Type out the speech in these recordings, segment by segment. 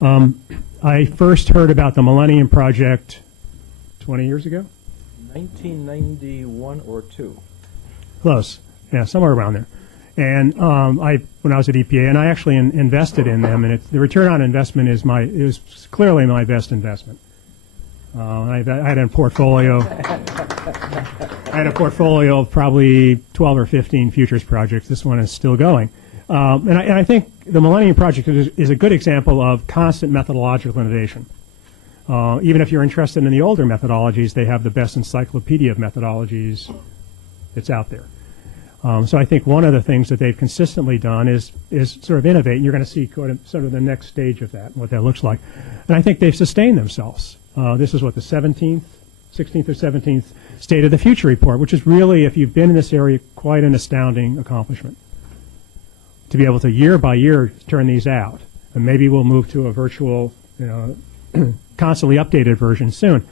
I first heard about the Millennium Project 20 years ago? 1991 or 2. Close. Yeah, somewhere around there. And when I was at EPA, and I actually invested in them, and the return on investment is clearly my best investment. I had a portfolio. I had a portfolio of probably 12 or 15 futures projects. This one is still going. And I think the Millennium Project is a good example of constant methodological innovation. Even if you're interested in the older methodologies, they have the best encyclopedia of methodologies that's out there. So I think one of the things that they've consistently done is sort of innovate, and you're going to see sort of the next stage of that and what that looks like. And I think they've sustained themselves. This is what, the 16th or 17th State of the Future report, which is really, if you've been in this area, quite an astounding accomplishment. To be able to year by year turn these out. And maybe we'll move to a virtual, constantly updated version soon.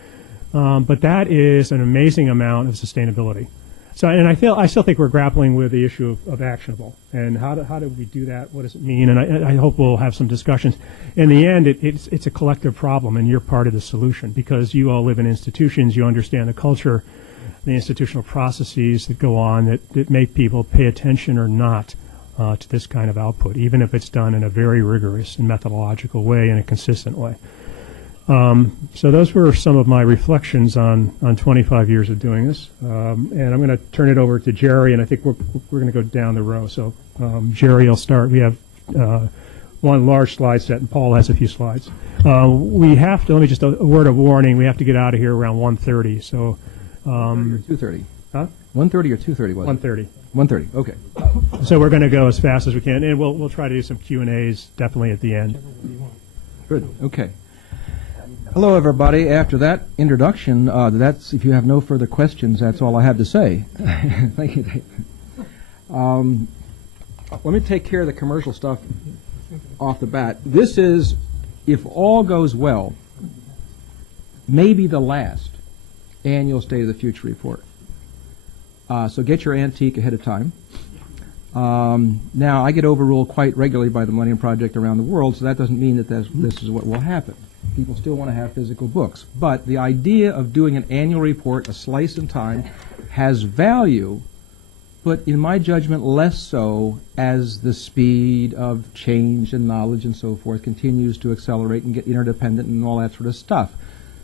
But that is an amazing amount of sustainability. So, and I still think we're grappling with the issue of actionable, and how do we do that? What does it mean? And I hope we'll have some discussions. In the end, it's a collective problem, and you're part of the solution because you all live in institutions. You understand the culture, the institutional processes that go on that make people pay attention or not to this kind of output, even if it's done in a very rigorous and methodological way in a consistent way. So those were some of my reflections on 25 years of doing this. And I'm going to turn it over to Jerry, and I think we're going to go down the row. So Jerry will start. We have one large slide set, and Paul has a few slides. We have to, let me just, a word of warning, we have to get out of here around 1:30. So 2:30. Huh? 1:30 or 2:30 was 1:30. 1:30. Okay. So we're going to go as fast as we can, and we'll try to do some Q&As definitely at the end. Good. Okay. Hello, everybody. After that introduction, that's, if you have no further questions, that's all I have to say. Thank you, Dave. Let me take care of the commercial stuff off the bat. This is, if all goes well, maybe the last annual State of the Future report. So get your antique ahead of time. Now, I get overruled quite regularly by the Millennium Project around the world, so that doesn't mean that this is what will happen. People still want to have physical books. But the idea of doing an annual report, a slice in time, has value, but in my judgment, less so as the speed of change and knowledge and so forth continues to accelerate and get interdependent and all that sort of stuff.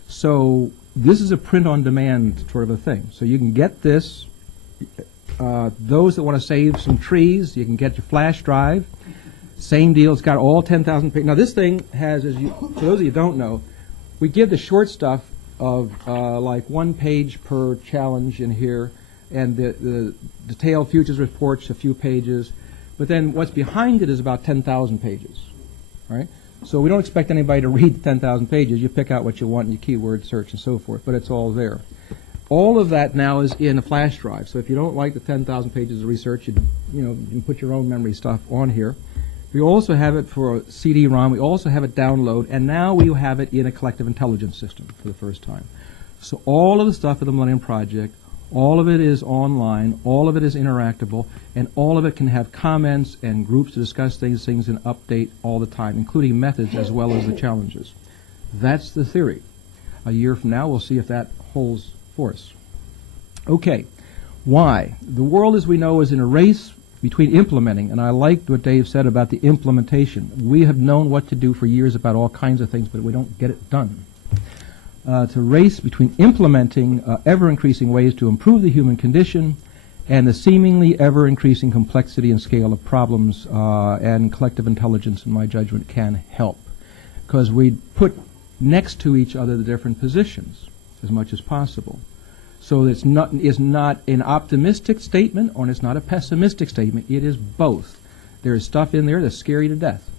So this is a print-on-demand sort of a thing. So you can get this. Those that want to save some trees, you can get your flash drive. Same deal. It's got all 10,000 pages. Now, this thing has, for those of you who don't know, we give the short stuff of like 1 page per challenge in here, and the detailed futures reports a few pages. But then what's behind it is about 10,000 pages, right? So we don't expect anybody to read 10,000 pages. You pick out what you want and you keyword search and so forth, but it's all there. All of that now is in a flash drive. So if you don't like the 10,000 pages of research, you can put your own memory stuff on here. We also have it for CD-ROM. We also have it download, and now we have it in a collective intelligence system for the first time. So all of the stuff of the Millennium Project, all of it is online, all of it is interactable, and all of it can have comments and groups to discuss things and update all the time, including methods as well as the challenges. That's the theory. A year from now, we'll see if that holds force. Okay, why? The world, as we know, is in a race between implementing, and I liked what Dave said about the implementation. We have known what to do for years about all kinds of things, but we don't get it done. It's a race between implementing ever-increasing ways to improve the human condition and the seemingly ever-increasing complexity and scale of problems, and collective intelligence, in my judgment, can help. Because we put next to each other the different positions as much as possible. So it's not an optimistic statement or it's not a pessimistic statement. It is both. There is stuff in there that's scary to death.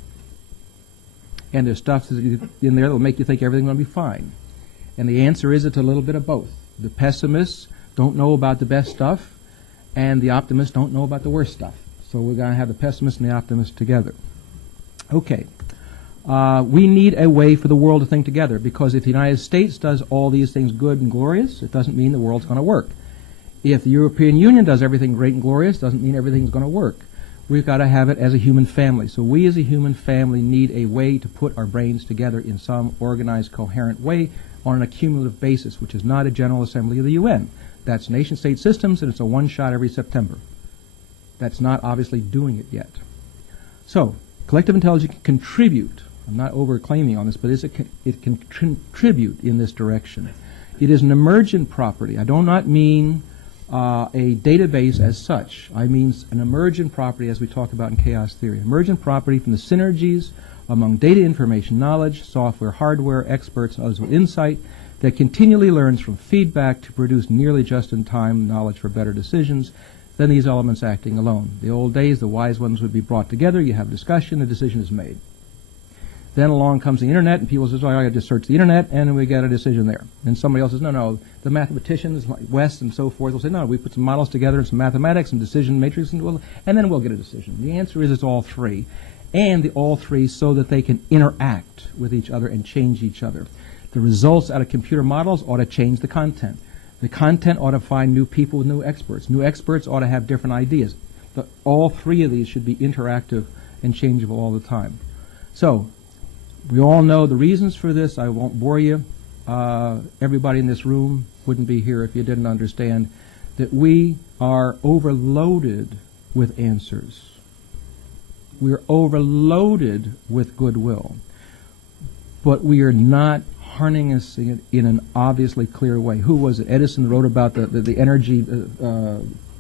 And there's stuff in there that will make you think everything's going to be fine. And the answer is it's a little bit of both. The pessimists don't know about the best stuff, and the optimists don't know about the worst stuff. So we're going to have the pessimists and the optimists together. Okay. We need a way for the world to think together, because if the United States does all these things good and glorious, it doesn't mean the world's going to work. If the European Union does everything great and glorious, it doesn't mean everything's going to work. We've got to have it as a human family. So we as a human family need a way to put our brains together in some organized, coherent way on an accumulative basis, which is not a General Assembly of the UN. That's nation-state systems, and it's a one-shot every September. That's not obviously doing it yet. So collective intelligence can contribute. I'm not over-claiming on this, but it can contribute in this direction. It is an emergent property. I do not mean a database as such. I mean an emergent property, as we talk about in chaos theory. Emergent property from the synergies among data, information, knowledge, software, hardware, experts, and others with insight that continually learns from feedback to produce nearly just-in-time knowledge for better decisions than these elements acting alone. The old days, the wise ones would be brought together, you have a discussion, the decision is made. Then along comes the internet, and people say, oh, I just search the internet, and we get a decision there. And somebody else says, no, the mathematicians like West and so forth will say, no, we put some models together and some mathematics and decision matrix, and then we'll get a decision. The answer is it's all three, and the all three so that they can interact with each other and change each other. The results out of computer models ought to change the content. The content ought to find new people with new experts. New experts ought to have different ideas. All three of these should be interactive and changeable all the time. So, we all know the reasons for this. I won't bore you. Everybody in this room wouldn't be here if you didn't understand that we are overloaded with answers. We're overloaded with goodwill. But we are not harnessing it in an obviously clear way. Who was it? Edison wrote about the energy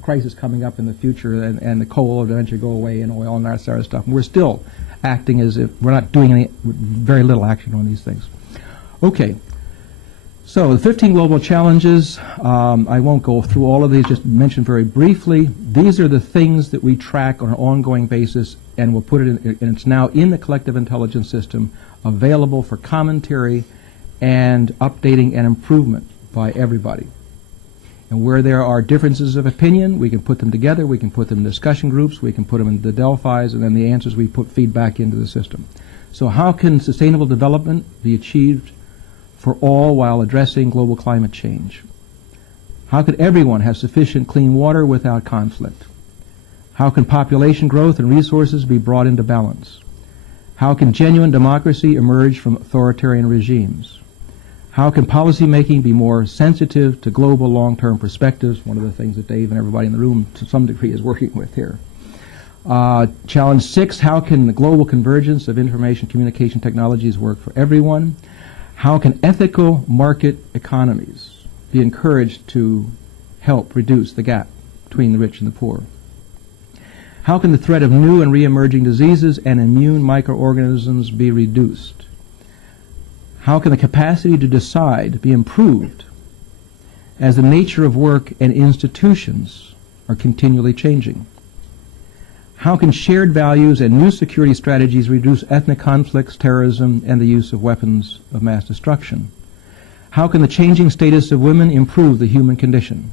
crisis coming up in the future, and the coal will eventually go away, and oil and that sort of stuff. And we're still acting as if we're not doing very little action on these things. Okay, so the 15 global challenges, I won't go through all of these, just mention very briefly. These are the things that we track on an ongoing basis, and we'll put it in, and it's now in the collective intelligence system, available for commentary and updating and improvement by everybody. And where there are differences of opinion, we can put them together, we can put them in discussion groups, we can put them in the Delphis, and then the answers we put feedback into the system. So how can sustainable development be achieved for all while addressing global climate change? How could everyone have sufficient clean water without conflict? How can population growth and resources be brought into balance? How can genuine democracy emerge from authoritarian regimes? How can policymaking be more sensitive to global long-term perspectives? One of the things that Dave and everybody in the room to some degree is working with here. Challenge 6, how can the global convergence of information communication technologies work for everyone? How can ethical market economies be encouraged to help reduce the gap between the rich and the poor? How can the threat of new and re-emerging diseases and immune microorganisms be reduced? How can the capacity to decide be improved as the nature of work and institutions are continually changing? How can shared values and new security strategies reduce ethnic conflicts, terrorism, and the use of weapons of mass destruction? How can the changing status of women improve the human condition?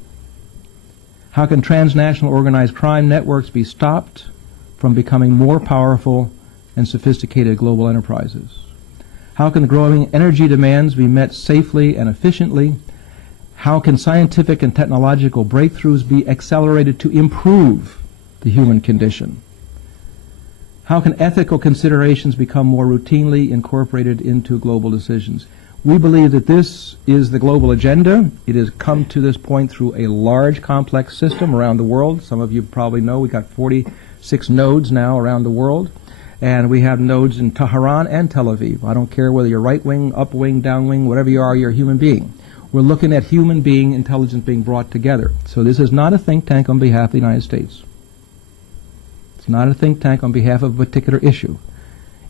How can transnational organized crime networks be stopped from becoming more powerful and sophisticated global enterprises? How can the growing energy demands be met safely and efficiently? How can scientific and technological breakthroughs be accelerated to improve the human condition? How can ethical considerations become more routinely incorporated into global decisions? We believe that this is the global agenda. It has come to this point through a large, complex system around the world. Some of you probably know we've got 46 nodes now around the world. And we have nodes in Tehran and Tel Aviv. I don't care whether you're right wing, up wing, down wing, whatever you are, you're a human being. We're looking at human being intelligence being brought together. So this is not a think tank on behalf of the United States. It's not a think tank on behalf of a particular issue.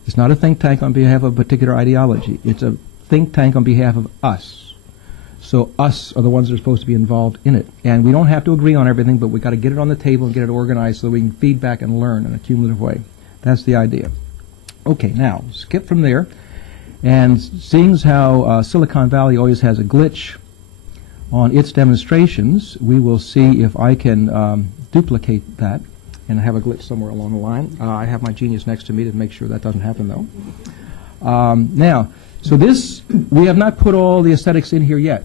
It's not a think tank on behalf of a particular ideology. It's a think tank on behalf of us. So us are the ones that are supposed to be involved in it. And we don't have to agree on everything, but we've got to get it on the table and get it organized so we can feedback and learn in a cumulative way. That's the idea. Okay, now, skip from there. And seeing as how Silicon Valley always has a glitch on its demonstrations, we will see if I can duplicate that and have a glitch somewhere along the line. I have my genius next to me to make sure that doesn't happen, though. Now, so this, we have not put all the aesthetics in here yet.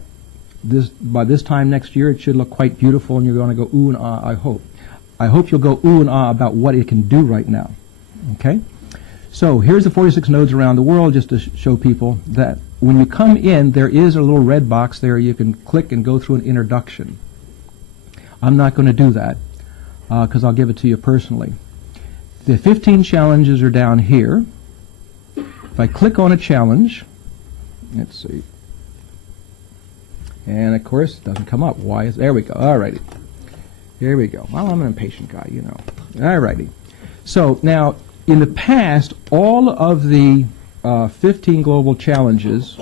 By this time next year, it should look quite beautiful, and you're going to go, ooh and ah, I hope. I hope you'll go ooh and ah about what it can do right now. Okay? So here's the 46 nodes around the world, just to show people that when you come in, there is a little red box there. You can click and go through an introduction. I'm not going to do that because I'll give it to you personally. The 15 challenges are down here. If I click on a challenge, let's see, and of course it doesn't come up. Why is there we go? All righty, here we go. Well, I'm an impatient guy, you know. All righty. So now, in the past, all of the 15 global challenges,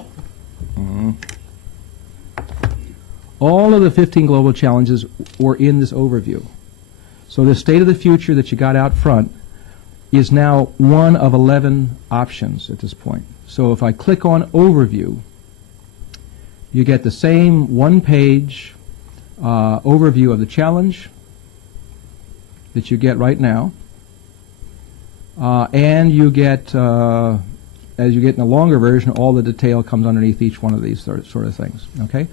all of the 15 global challenges were in this overview. So the state of the future that you got out front is now one of 11 options at this point. So if I click on Overview, you get the same one-page overview of the challenge that you get right now, and you get, as you get in a longer version, all the detail comes underneath each one of these sort of things. Okay,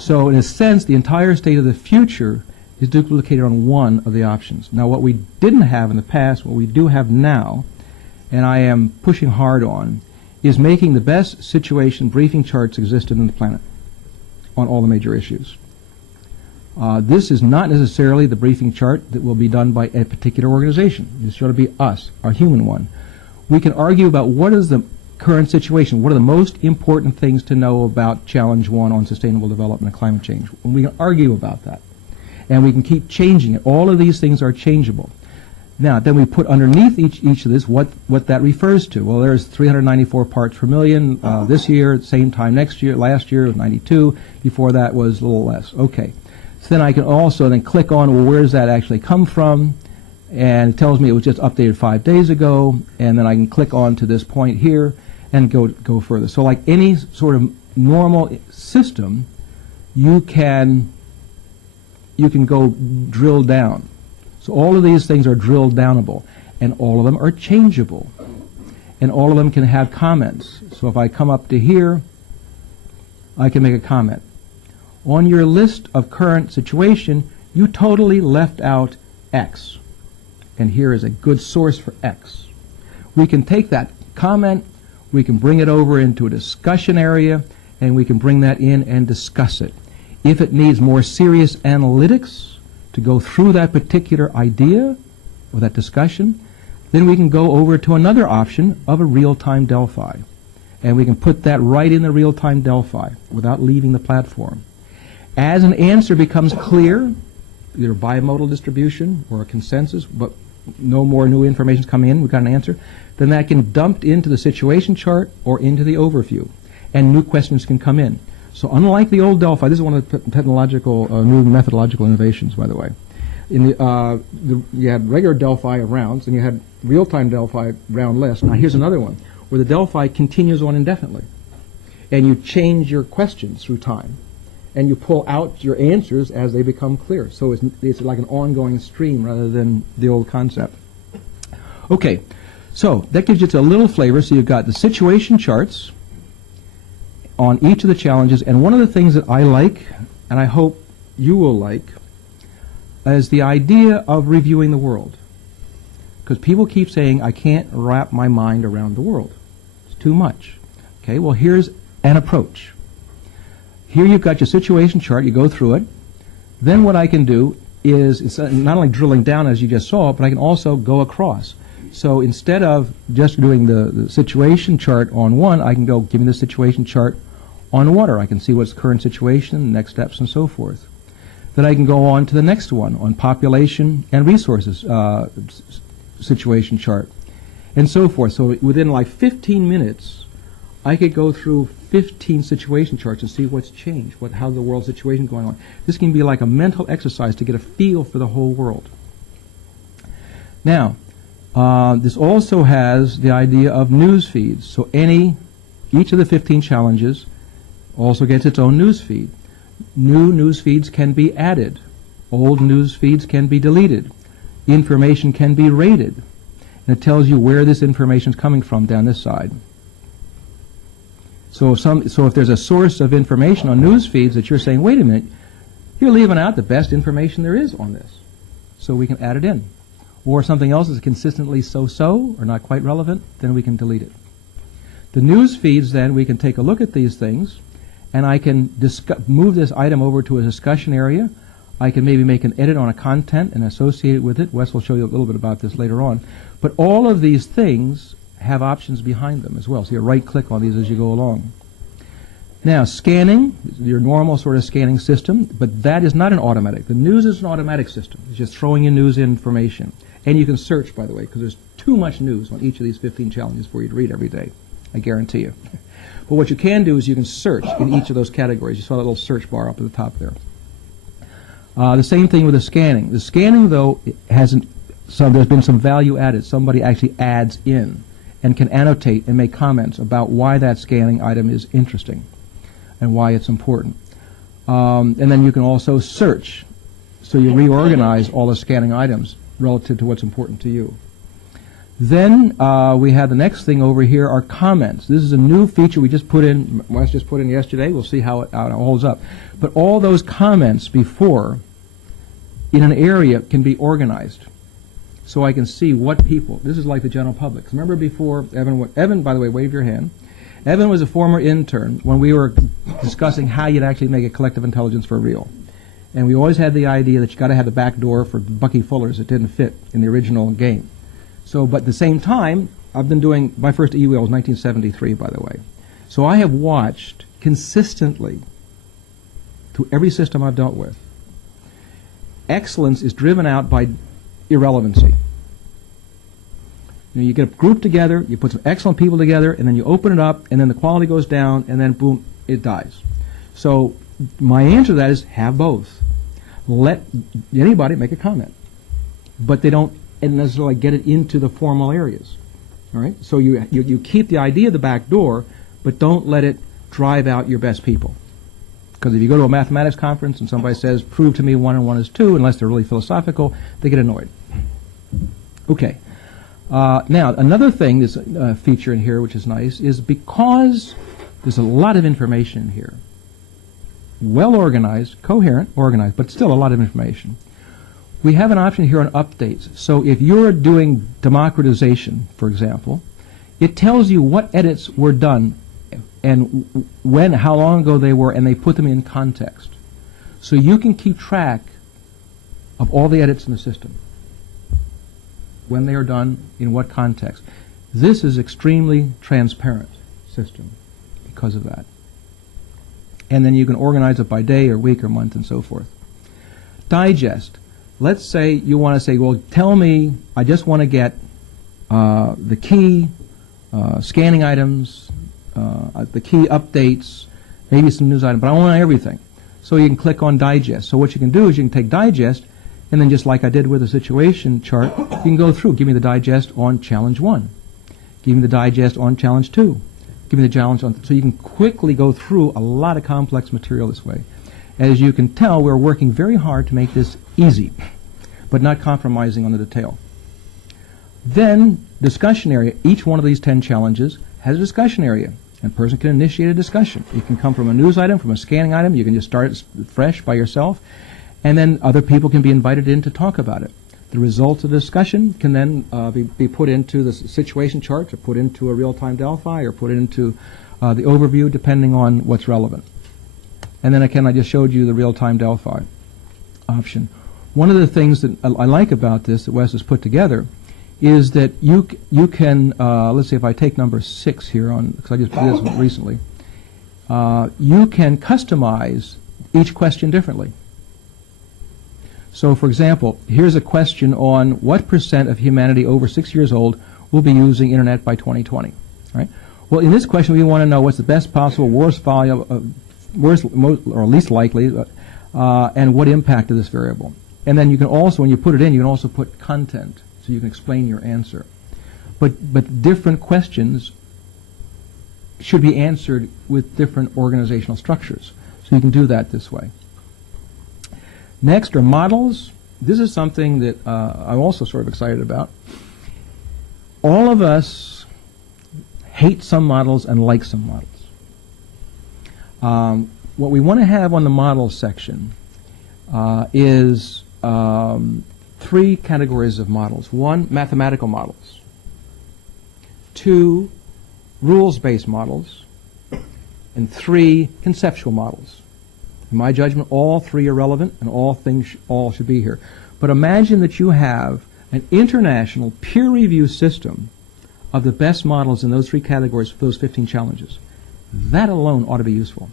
so in a sense, the entire state of the future is duplicated on one of the options. Now, what we didn't have in the past, what we do have now, and I am pushing hard on, is making the best situation briefing charts existed on the planet on all the major issues. This is not necessarily the briefing chart that will be done by a particular organization. This should be us, our human one. We can argue about what is the current situation, what are the most important things to know about Challenge 1 on sustainable development and climate change. And we can argue about that. And we can keep changing it. All of these things are changeable. Now, then we put underneath each of this what that refers to. Well, there's 394 parts per million this year, same time next year, last year was 92, before that was a little less. Okay. So then I can also then click on, well, where does that actually come from? And it tells me it was just updated 5 days ago, and then I can click on to this point here and go further. So like any sort of normal system, you can go drill down. So all of these things are drill downable, and all of them are changeable, and all of them can have comments. So if I come up to here, I can make a comment. On your list of current situation, you totally left out X, and here is a good source for X. We can take that comment, we can bring it over into a discussion area, and we can bring that in and discuss it. If it needs more serious analytics to go through that particular idea or that discussion, then we can go over to another option of a real-time Delphi. And we can put that right in the real-time Delphi without leaving the platform. As an answer becomes clear, either a bimodal distribution or a consensus, but no more new information is coming in, we've got an answer, then that can dump into the situation chart or into the overview, and new questions can come in. So unlike the old Delphi, this is one of the technological, new methodological innovations, by the way. You had regular Delphi rounds, and you had real-time Delphi round list. Now here's another one, where the Delphi continues on indefinitely. And you change your questions through time. And you pull out your answers as they become clear. So it's like an ongoing stream rather than the old concept. Okay, so that gives you a little flavor. So you've got the situation charts on each of the challenges, and one of the things that I like, and I hope you will like, is the idea of reviewing the world. Because people keep saying, I can't wrap my mind around the world. It's too much. Okay, well here's an approach. Here you've got your situation chart, you go through it. Then what I can do is, it's not only drilling down as you just saw, but I can also go across. So instead of just doing the situation chart on one, I can go, give me the situation chart on water. I can see what's the current situation, next steps, and so forth. Then I can go on to the next one, on population and resources situation chart, and so forth. So within like 15 minutes, I could go through 15 situation charts and see what's changed, how the world situation is going on. This can be like a mental exercise to get a feel for the whole world. Now, this also has the idea of news feeds. So each of the 15 challenges also gets its own news feed. New news feeds can be added. Old news feeds can be deleted. Information can be rated. And it tells you where this information is coming from down this side. So if there's a source of information on news feeds that you're saying, wait a minute, you're leaving out the best information there is on this. so we can add it in. Or something else is consistently so-so or not quite relevant, then we can delete it. The news feeds, then, we can take a look at these things, and I can move this item over to a discussion area. I can maybe make an edit on a content and associate it with it. Wes will show you a little bit about this later on. But all of these things have options behind them as well. So you right-click on these as you go along. Now, scanning, your normal sort of scanning system, but that is not an automatic. The news is an automatic system. It's just throwing in news information. And you can search, by the way, because there's too much news on each of these 15 challenges for you to read every day. I guarantee you. But what you can do is you can search in each of those categories. You saw that little search bar up at the top there. The same thing with the scanning. The scanning, though, there's been some value added. Somebody actually adds in and can annotate and make comments about why that scanning item is interesting and why it's important. And then you can also search. So you reorganize all the scanning items relative to what's important to you. Then we have the next thing over here are comments. This is a new feature we just put in, Wes just put in yesterday. We'll see how it holds up. But all those comments before in an area can be organized. So I can see what people, this is like the general public. Remember before, Evan, by the way, wave your hand. Evan was a former intern when we were discussing how you'd actually make a collective intelligence for real. And we always had the idea that you got to have the back door for Bucky Fullers. It didn't fit in the original game. So, but at the same time, I've been doing, my first EUL was 1973, by the way. So I have watched consistently through every system I've dealt with. Excellence is driven out by irrelevancy. You get a group together, you put some excellent people together, and then you open it up, and then the quality goes down, and then boom, it dies. So my answer to that is have both. Let anybody make a comment, but they don't necessarily get it into the formal areas. All right. So you keep the idea of the back door, but don't let it drive out your best people. Because if you go to a mathematics conference and somebody says, prove to me 1 and 1 is 2, unless they're really philosophical, they get annoyed. Okay. Now, another thing, this feature in here which is nice, is because there's a lot of information in here, well organized, coherent, organized, but still a lot of information. We have an option here on updates. So if you're doing democratization, for example, it tells you what edits were done and when, how long ago they were, and they put them in context. So you can keep track of all the edits in the system, when they are done, in what context. This is extremely transparent system because of that. And then you can organize it by day or week or month and so forth. Digest. Let's say you want to say, well, tell me, I just want to get the key scanning items, the key updates, maybe some news items, but I want everything. So you can click on Digest. So what you can do is you can take Digest, and then just like I did with the situation chart, you can go through. Give me the digest on Challenge 1. Give me the digest on Challenge 2. Give me the challenge on... So you can quickly go through a lot of complex material this way. As you can tell, we're working very hard to make this easy, but not compromising on the detail. Then, discussion area. Each one of these 10 challenges has a discussion area, and a person can initiate a discussion. It can come from a news item, from a scanning item. You can just start it fresh by yourself, and then other people can be invited in to talk about it. The results of the discussion can then be put into the situation chart, or put into a real-time Delphi, or put into the overview, depending on what's relevant. And then again, I just showed you the real-time Delphi option. One of the things that I like about this that Wes has put together is that you can, let's see if I take number 6 here on, because I just did this one recently, you can customize each question differently. So, for example, here's a question on what % of humanity over 6 years old will be using Internet by 2020. Right? Well, in this question, we want to know what's the best possible, worst volume, worst or least likely, and what impact of this variable. And then you can also, when you put it in, you can also put content, so you can explain your answer. But different questions should be answered with different organizational structures. So you can do that this way. Next are models. This is something that I'm also sort of excited about. All of us hate some models and like some models. What we want to have on the models section is three categories of models. One, mathematical models. Two, rules-based models. And three, conceptual models. In my judgment, all three are relevant and all should be here. But imagine that you have an international peer review system of the best models in those three categories for those 15 challenges. That alone ought to be useful.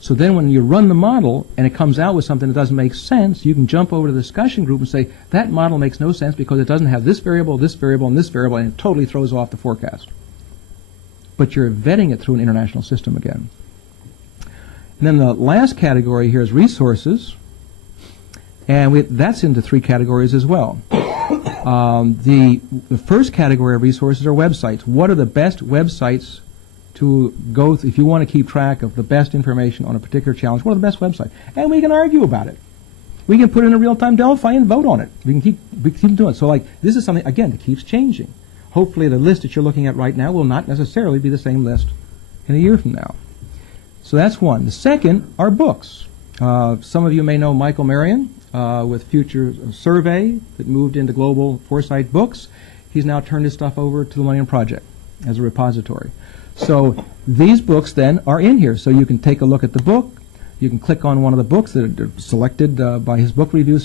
So then when you run the model and it comes out with something that doesn't make sense, you can jump over to the discussion group and say, that model makes no sense because it doesn't have this variable, and this variable, and it totally throws off the forecast. But you're vetting it through an international system again. And then the last category here is resources, and that's into three categories as well. The first category of resources are websites. What are the best websites to go if you want to keep track of the best information on a particular challenge? What are the best websites? And we can argue about it. We can put in a real-time Delphi and vote on it. We can keep doing it. So like this is something, again, that keeps changing. Hopefully the list that you're looking at right now will not necessarily be the same list in a year from now. So that's one. The second are books. Some of you may know Michael Marion with Future Survey that moved into Global Foresight Books. He's now turned his stuff over to the Millennium Project as a repository. So these books then are in here. So you can take a look at the book. You can click on one of the books that are selected by his book review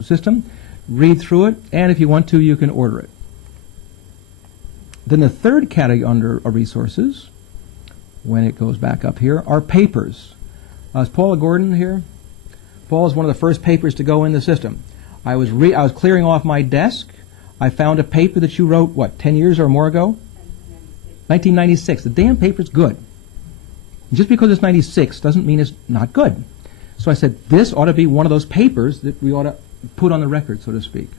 system, read through it, and if you want to, you can order it. Then the third category under resources, when it goes back up here, are papers. Is Paula Gordon here? Paul is one of the first papers to go in the system. I was clearing off my desk. I found a paper that you wrote, what, 10 years or more ago? 1996. The damn paper's good. Just because it's 96 doesn't mean it's not good. So I said, this ought to be one of those papers that we ought to put on the record, so to speak.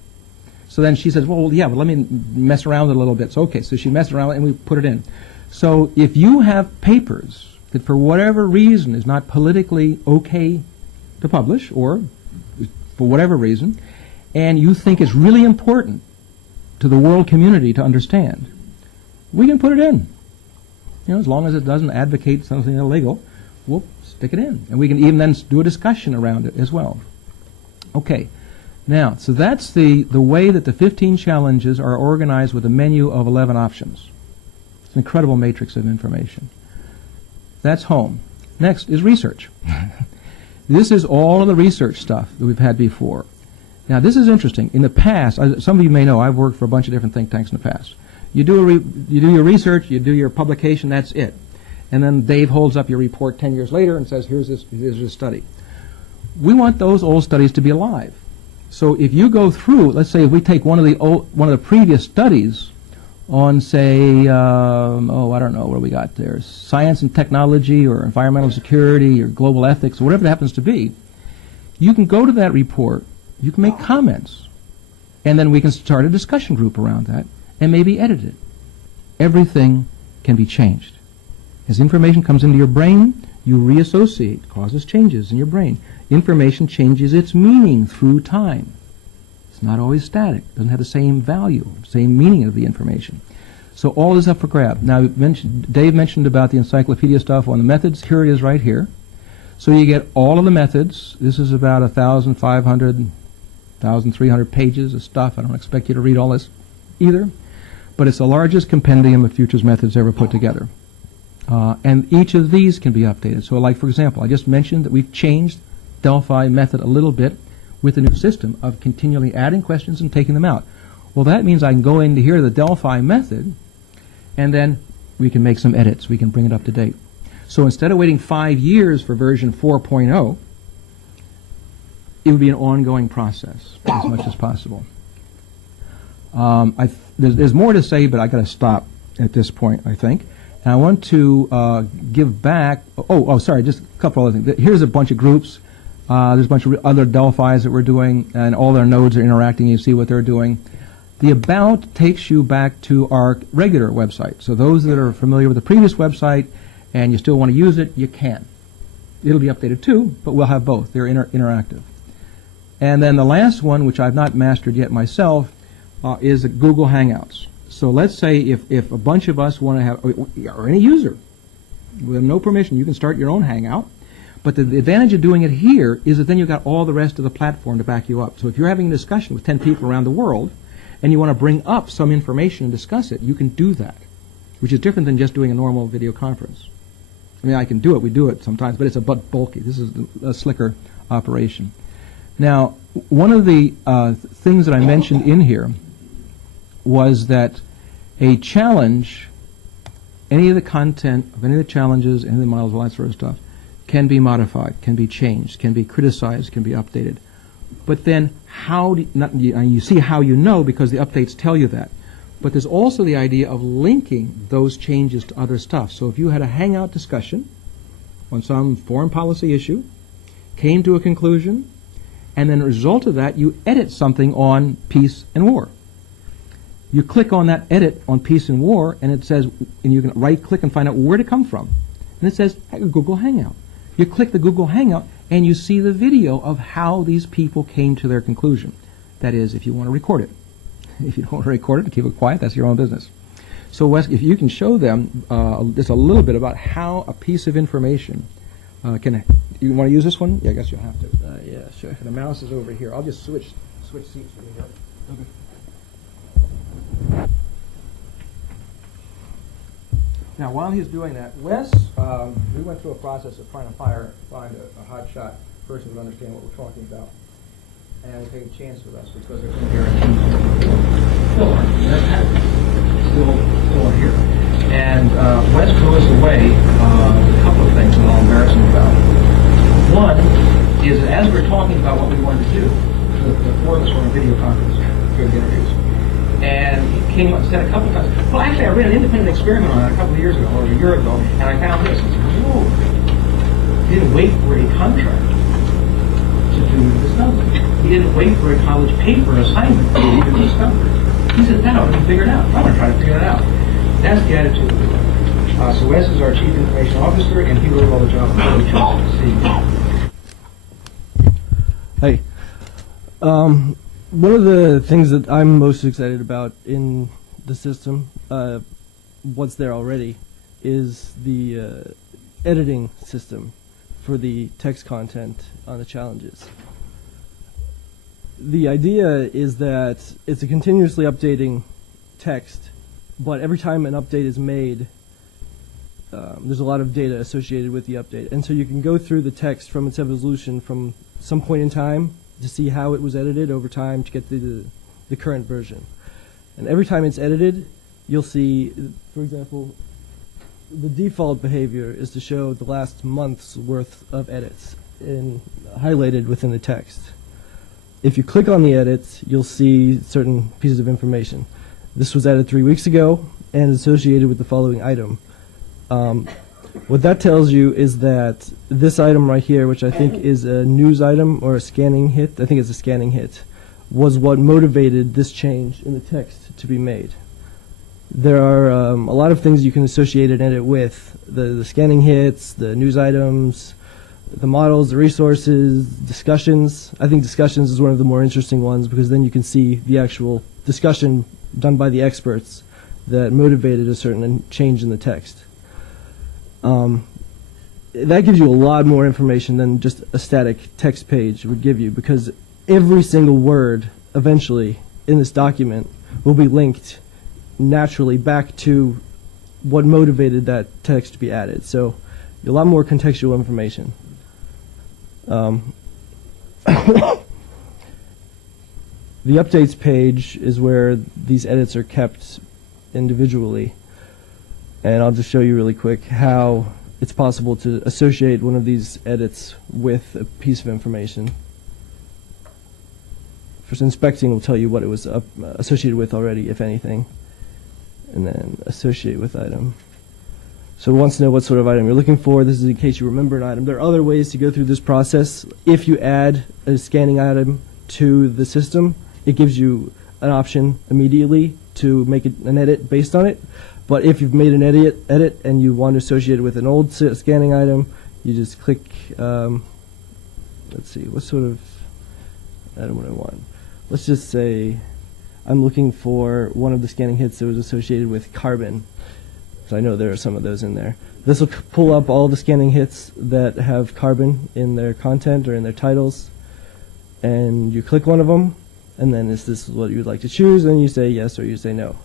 So then she says, well, yeah, but let me mess around with it a little bit. So okay, so she messed around and we put it in. So if you have papers that for whatever reason is not politically okay to publish, or for whatever reason, and you think it's really important to the world community to understand, we can put it in. You know, as long as it doesn't advocate something illegal, we'll stick it in. And we can even then do a discussion around it as well. Okay. Now, so that's the way that the 15 challenges are organized with a menu of 11 options. It's an incredible matrix of information. That's home. Next is research. This is all of the research stuff that we've had before. Now, this is interesting. In the past, some of you may know, I've worked for a bunch of different think tanks in the past. You do your research, you do your publication, that's it. And then Dave holds up your report 10 years later and says, here's this study. We want those old studies to be alive. So if you go through, let's say if we take one of the previous studies on, say, I don't know, what do we got there? Science and technology or environmental security or global ethics or whatever it happens to be, you can go to that report, you can make comments, and then we can start a discussion group around that and maybe edit it. Everything can be changed. As information comes into your brain, you reassociate, causes changes in your brain. Information changes its meaning through time. It's not always static. It doesn't have the same value, same meaning of the information. So all is up for grab. Now, Dave mentioned about the encyclopedia stuff on the methods. Here it is right here. So you get all of the methods. This is about 1,500, 1,300 pages of stuff. I don't expect you to read all this either. But it's the largest compendium of futures methods ever put together. And each of these can be updated. So like, for example, I just mentioned that we've changed Delphi method a little bit with the new system of continually adding questions and taking them out. Well, that means I can go into here, the Delphi method, and then we can make some edits. We can bring it up to date. So instead of waiting 5 years for version 4.0, it would be an ongoing process as much as possible. There's more to say, but I got to stop at this point, I think. And I want to give back. Sorry, just a couple other things. Here's a bunch of groups. There's a bunch of other Delphis that we're doing, and all their nodes are interacting. You see what they're doing. The About takes you back to our regular website. So those that are familiar with the previous website and you still want to use it, you can. It'll be updated too, but we'll have both. They're interactive. And then the last one, which I've not mastered yet myself, is Google Hangouts. So let's say if a bunch of us want to have, or any user, with no permission, you can start your own Hangout. But the advantage of doing it here is that then you've got all the rest of the platform to back you up. So if you're having a discussion with 10 people around the world and you want to bring up some information and discuss it, you can do that, which is different than just doing a normal video conference. I mean, I can do it, we do it sometimes, but it's a bit bulky. This is a slicker operation. Now, one of the things that I mentioned in here was that a challenge, any of the content of any of the challenges, any of the models, all that sort of stuff, can be modified, can be changed, can be criticized, can be updated. But then how do you see how you know because the updates tell you that. But there's also the idea of linking those changes to other stuff. So if you had a hangout discussion on some foreign policy issue, came to a conclusion, and then as a result of that, you edit something on peace and war. You click on that edit on peace and war, and it says, and you can right-click and find out where to come from. And it says Google Hangout. You click the Google Hangout, and you see the video of how these people came to their conclusion. That is, if you want to record it. If you don't want to record it, keep it quiet, that's your own business. So Wes, if you can show them just a little bit about how a piece of information you want to use this one? Yeah, I guess you'll have to. Yeah, sure. And the mouse is over here. I'll just switch seats with you here. Okay. Now, while he's doing that, Wes, we went through a process of trying to find a hotshot person who would understand what we're talking about. And we take a chance with us because they're from here still here. And Wes goes away a couple of things that I'll embarrass him about. One is as we're talking about what we wanted to do, the four of us were on a video conference doing interviews. And he came up and said a couple of times, well, actually, I ran an independent experiment on it a couple of years ago, or a year ago, and I found this. And I said, whoa. He didn't wait for a contract to do the discovery. He didn't wait for a college paper assignment to do the discovery. He said, that ought to be figured out. I'm going to try to figure it out. That's the attitude of the guy. So Wes is our Chief Information Officer, and he wrote all the job for the job to see. Hey. One of the things that I'm most excited about in the system, what's there already, is the editing system for the text content on the challenges. The idea is that it's a continuously updating text, but every time an update is made, there's a lot of data associated with the update. And so you can go through the text from its evolution from some point in time to see how it was edited over time to get to the current version. And every time it's edited, you'll see, for example, the default behavior is to show the last month's worth of edits highlighted within the text. If you click on the edits, you'll see certain pieces of information. This was added 3 weeks ago and associated with the following item. What that tells you is that this item right here, which I think is a news item or a scanning hit, I think it's a scanning hit, was what motivated this change in the text to be made. There are a lot of things you can associate an edit with. The scanning hits, the news items, the models, the resources, discussions. I think discussions is one of the more interesting ones because then you can see the actual discussion done by the experts that motivated a certain change in the text. That gives you a lot more information than just a static text page would give you because every single word eventually in this document will be linked naturally back to what motivated that text to be added. So a lot more contextual information. The updates page is where these edits are kept individually. And I'll just show you really quick how it's possible to associate one of these edits with a piece of information. First, inspecting will tell you what it was associated with already, if anything. And then associate with item. So it wants to know what sort of item you're looking for. This is in case you remember an item. There are other ways to go through this process. If you add a scanning item to the system, it gives you an option immediately to make an edit based on it. But if you've made an edit and you want to associate it with an old scanning item, you just click, let's see, what sort of item would I want? Let's just say I'm looking for one of the scanning hits that was associated with carbon. because I know there are some of those in there. This will pull up all the scanning hits that have carbon in their content or in their titles, and you click one of them, and then this is what you would like to choose, and you say yes or you say no.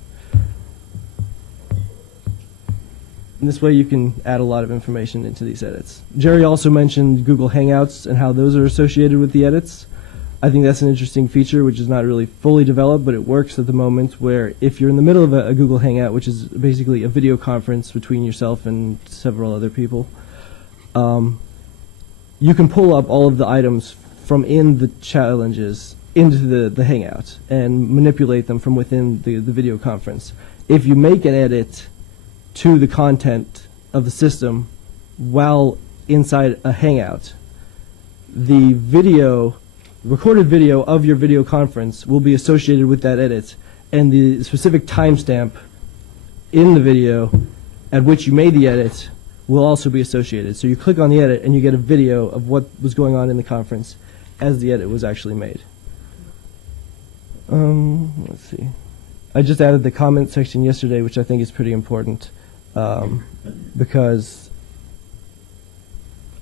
And this way you can add a lot of information into these edits. Jerry also mentioned Google Hangouts and how those are associated with the edits. I think that's an interesting feature which is not really fully developed, but it works at the moment, where if you're in the middle of a Google Hangout, which is basically a video conference between yourself and several other people, you can pull up all of the items from in the challenges into the Hangout and manipulate them from within the video conference. If you make an edit to the content of the system while inside a Hangout, the recorded video of your video conference will be associated with that edit, and the specific timestamp in the video at which you made the edit will also be associated. So you click on the edit and you get a video of what was going on in the conference as the edit was actually made. Let's see. I just added the comment section yesterday, which I think is pretty important, because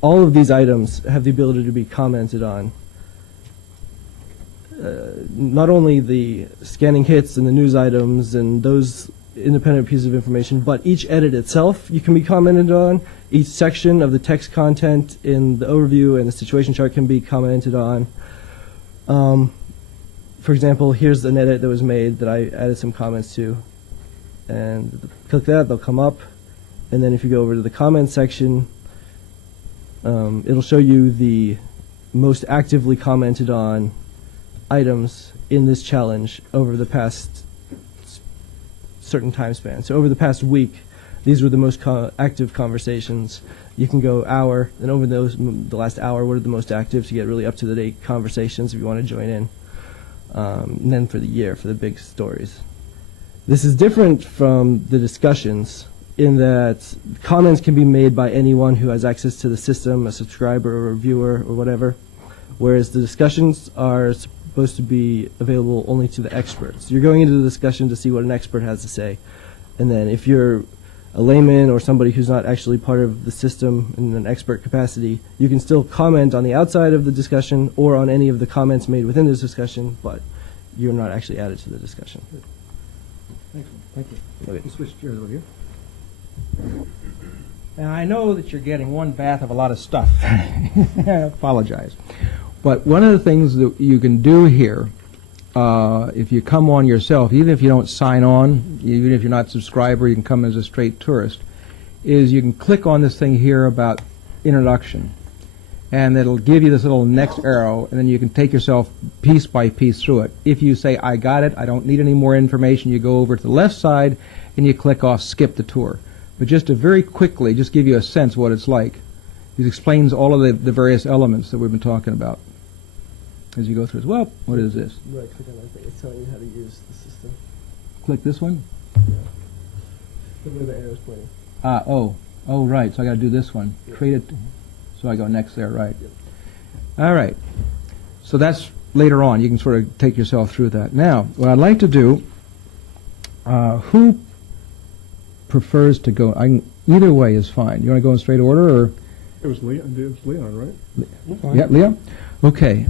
all of these items have the ability to be commented on. Not only the scanning hits and the news items and those independent pieces of information, but each edit itself you can be commented on. Each section of the text content in the overview and the situation chart can be commented on. For example, here's an edit that was made that I added some comments to. And click that, they'll come up. And then if you go over to the comments section, it'll show you the most actively commented on items in this challenge over the past certain time span. So over the past week, these were the most active conversations. You can go hour, and over the last hour, what are the most active to get really up-to-the-date conversations if you want to join in. And then for the year, for the big stories. This is different from the discussions in that comments can be made by anyone who has access to the system, a subscriber or a viewer or whatever, whereas the discussions are supposed to be available only to the experts. You're going into the discussion to see what an expert has to say. And then if you're a layman or somebody who's not actually part of the system in an expert capacity, you can still comment on the outside of the discussion or on any of the comments made within this discussion, but you're not actually added to the discussion. Thank you. Okay. We'll switch gears over here. Now, I know that you're getting one bath of a lot of stuff. I apologize. But one of the things that you can do here, if you come on yourself, even if you don't sign on, even if you're not a subscriber, you can come as a straight tourist, is you can click on this thing here about introduction. And it'll give you this little next arrow, and then you can take yourself piece by piece through it. If you say, I got it, I don't need any more information, you go over to the left side, and you click off skip the tour. But just to very quickly, just give you a sense of what it's like. It explains all of the various elements that we've been talking about as you go through. Well, what is this? Right, click on that thing. It's telling you how to use the system. Click this one? Look where the arrow's pointing. Oh, right. So I got to do this one. Yep. Create it. So I go next there, right? Yep. All right. So that's later on. You can sort of take yourself through that. Now, what I'd like to do, who prefers to go? Either way is fine. You want to go in straight order, or? It was Leon, right? Yeah, Leon? Okay.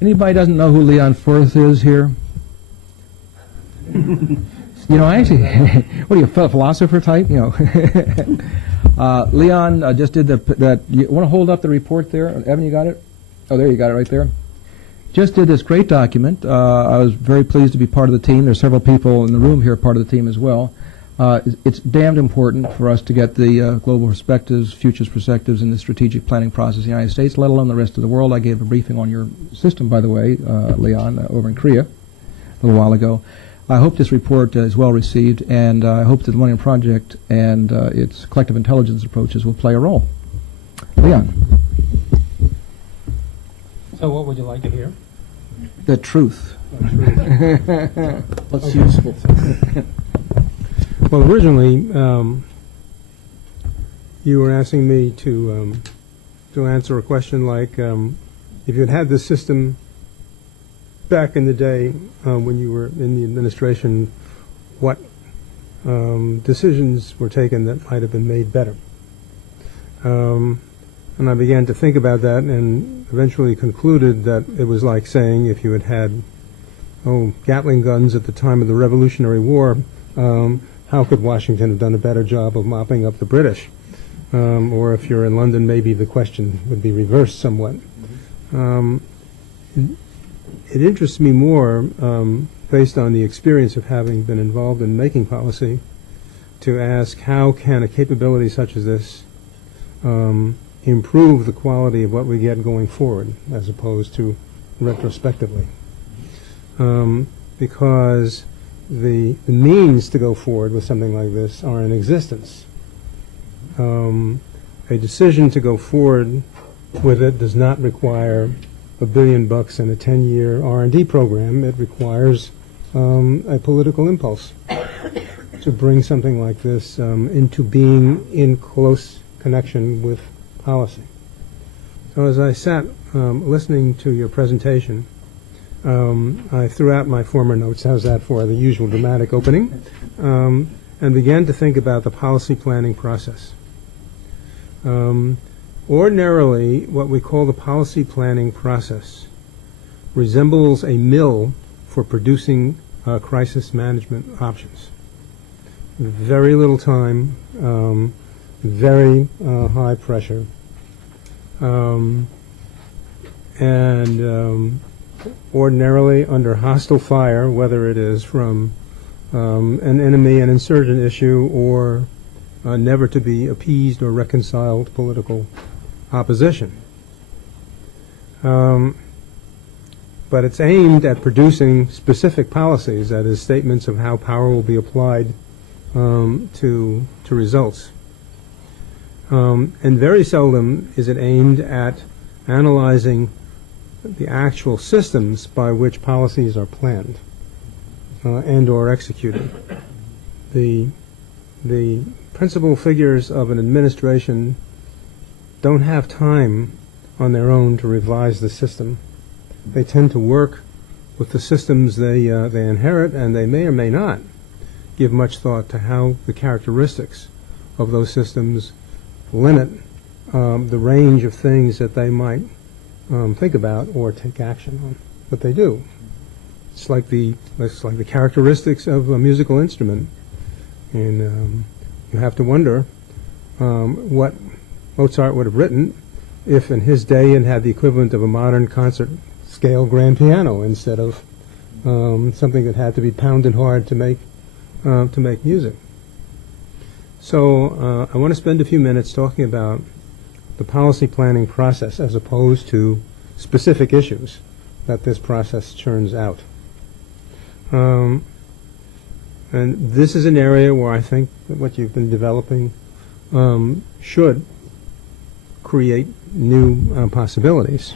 Anybody doesn't know who Leon Firth is here? You know, actually, what are you, a philosopher type? You know. Leon just did that. You want to hold up the report there? Evan, you got it? Oh, there you got it right there. Just did this great document. I was very pleased to be part of the team. There's several people in the room here part of the team as well. It's damned important for us to get the global perspectives, futures perspectives in the strategic planning process in the United States, let alone the rest of the world. I gave a briefing on your system, by the way, Leon, over in Korea a little while ago. I hope this report is well received, and I hope that the Millennium Project and its collective intelligence approaches will play a role. Leon. So what would you like to hear? The truth. What's useful? Well, originally, you were asking me to answer a question like, if you had this system back in the day when you were in the administration, what decisions were taken that might have been made better. And I began to think about that and eventually concluded that it was like saying if you had Gatling guns at the time of the Revolutionary War, how could Washington have done a better job of mopping up the British? Or if you're in London, maybe the question would be reversed somewhat. It interests me more, based on the experience of having been involved in making policy, to ask how can a capability such as this improve the quality of what we get going forward, as opposed to retrospectively. Because the means to go forward with something like this are in existence. A decision to go forward with it does not require $1 billion and a 10-year R&D program. It requires a political impulse to bring something like this into being in close connection with policy. So as I sat listening to your presentation, I threw out my former notes, how's that for the usual dramatic opening, and began to think about the policy planning process. Ordinarily, what we call the policy planning process resembles a mill for producing crisis management options. Very little time, very high pressure, and ordinarily under hostile fire, whether it is from an enemy, an insurgent issue, or never to be appeased or reconciled political opposition. But it's aimed at producing specific policies, that is, statements of how power will be applied to results. And very seldom is it aimed at analyzing the actual systems by which policies are planned and or executed. The principal figures of an administration don't have time on their own to revise the system. They tend to work with the systems they inherit, and they may or may not give much thought to how the characteristics of those systems limit the range of things that they might think about or take action on. But they do. It's like the characteristics of a musical instrument, and you have to wonder what Mozart would have written if in his day it had the equivalent of a modern concert scale grand piano instead of something that had to be pounded hard to make music. So I want to spend a few minutes talking about the policy planning process as opposed to specific issues that this process churns out. And this is an area where I think that what you've been developing should create new possibilities.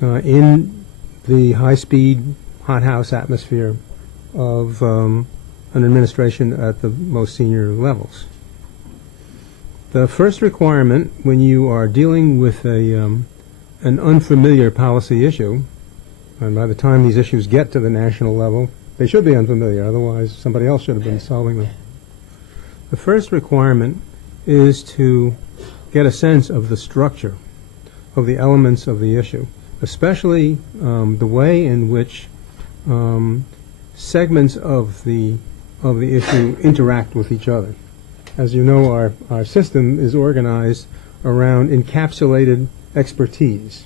In the high-speed, hothouse atmosphere of an administration at the most senior levels. The first requirement when you are dealing with an unfamiliar policy issue, and by the time these issues get to the national level, they should be unfamiliar, otherwise somebody else should have been solving them. The first requirement is to get a sense of the structure of the elements of the issue, especially the way in which segments of the issue interact with each other. As you know, our system is organized around encapsulated expertise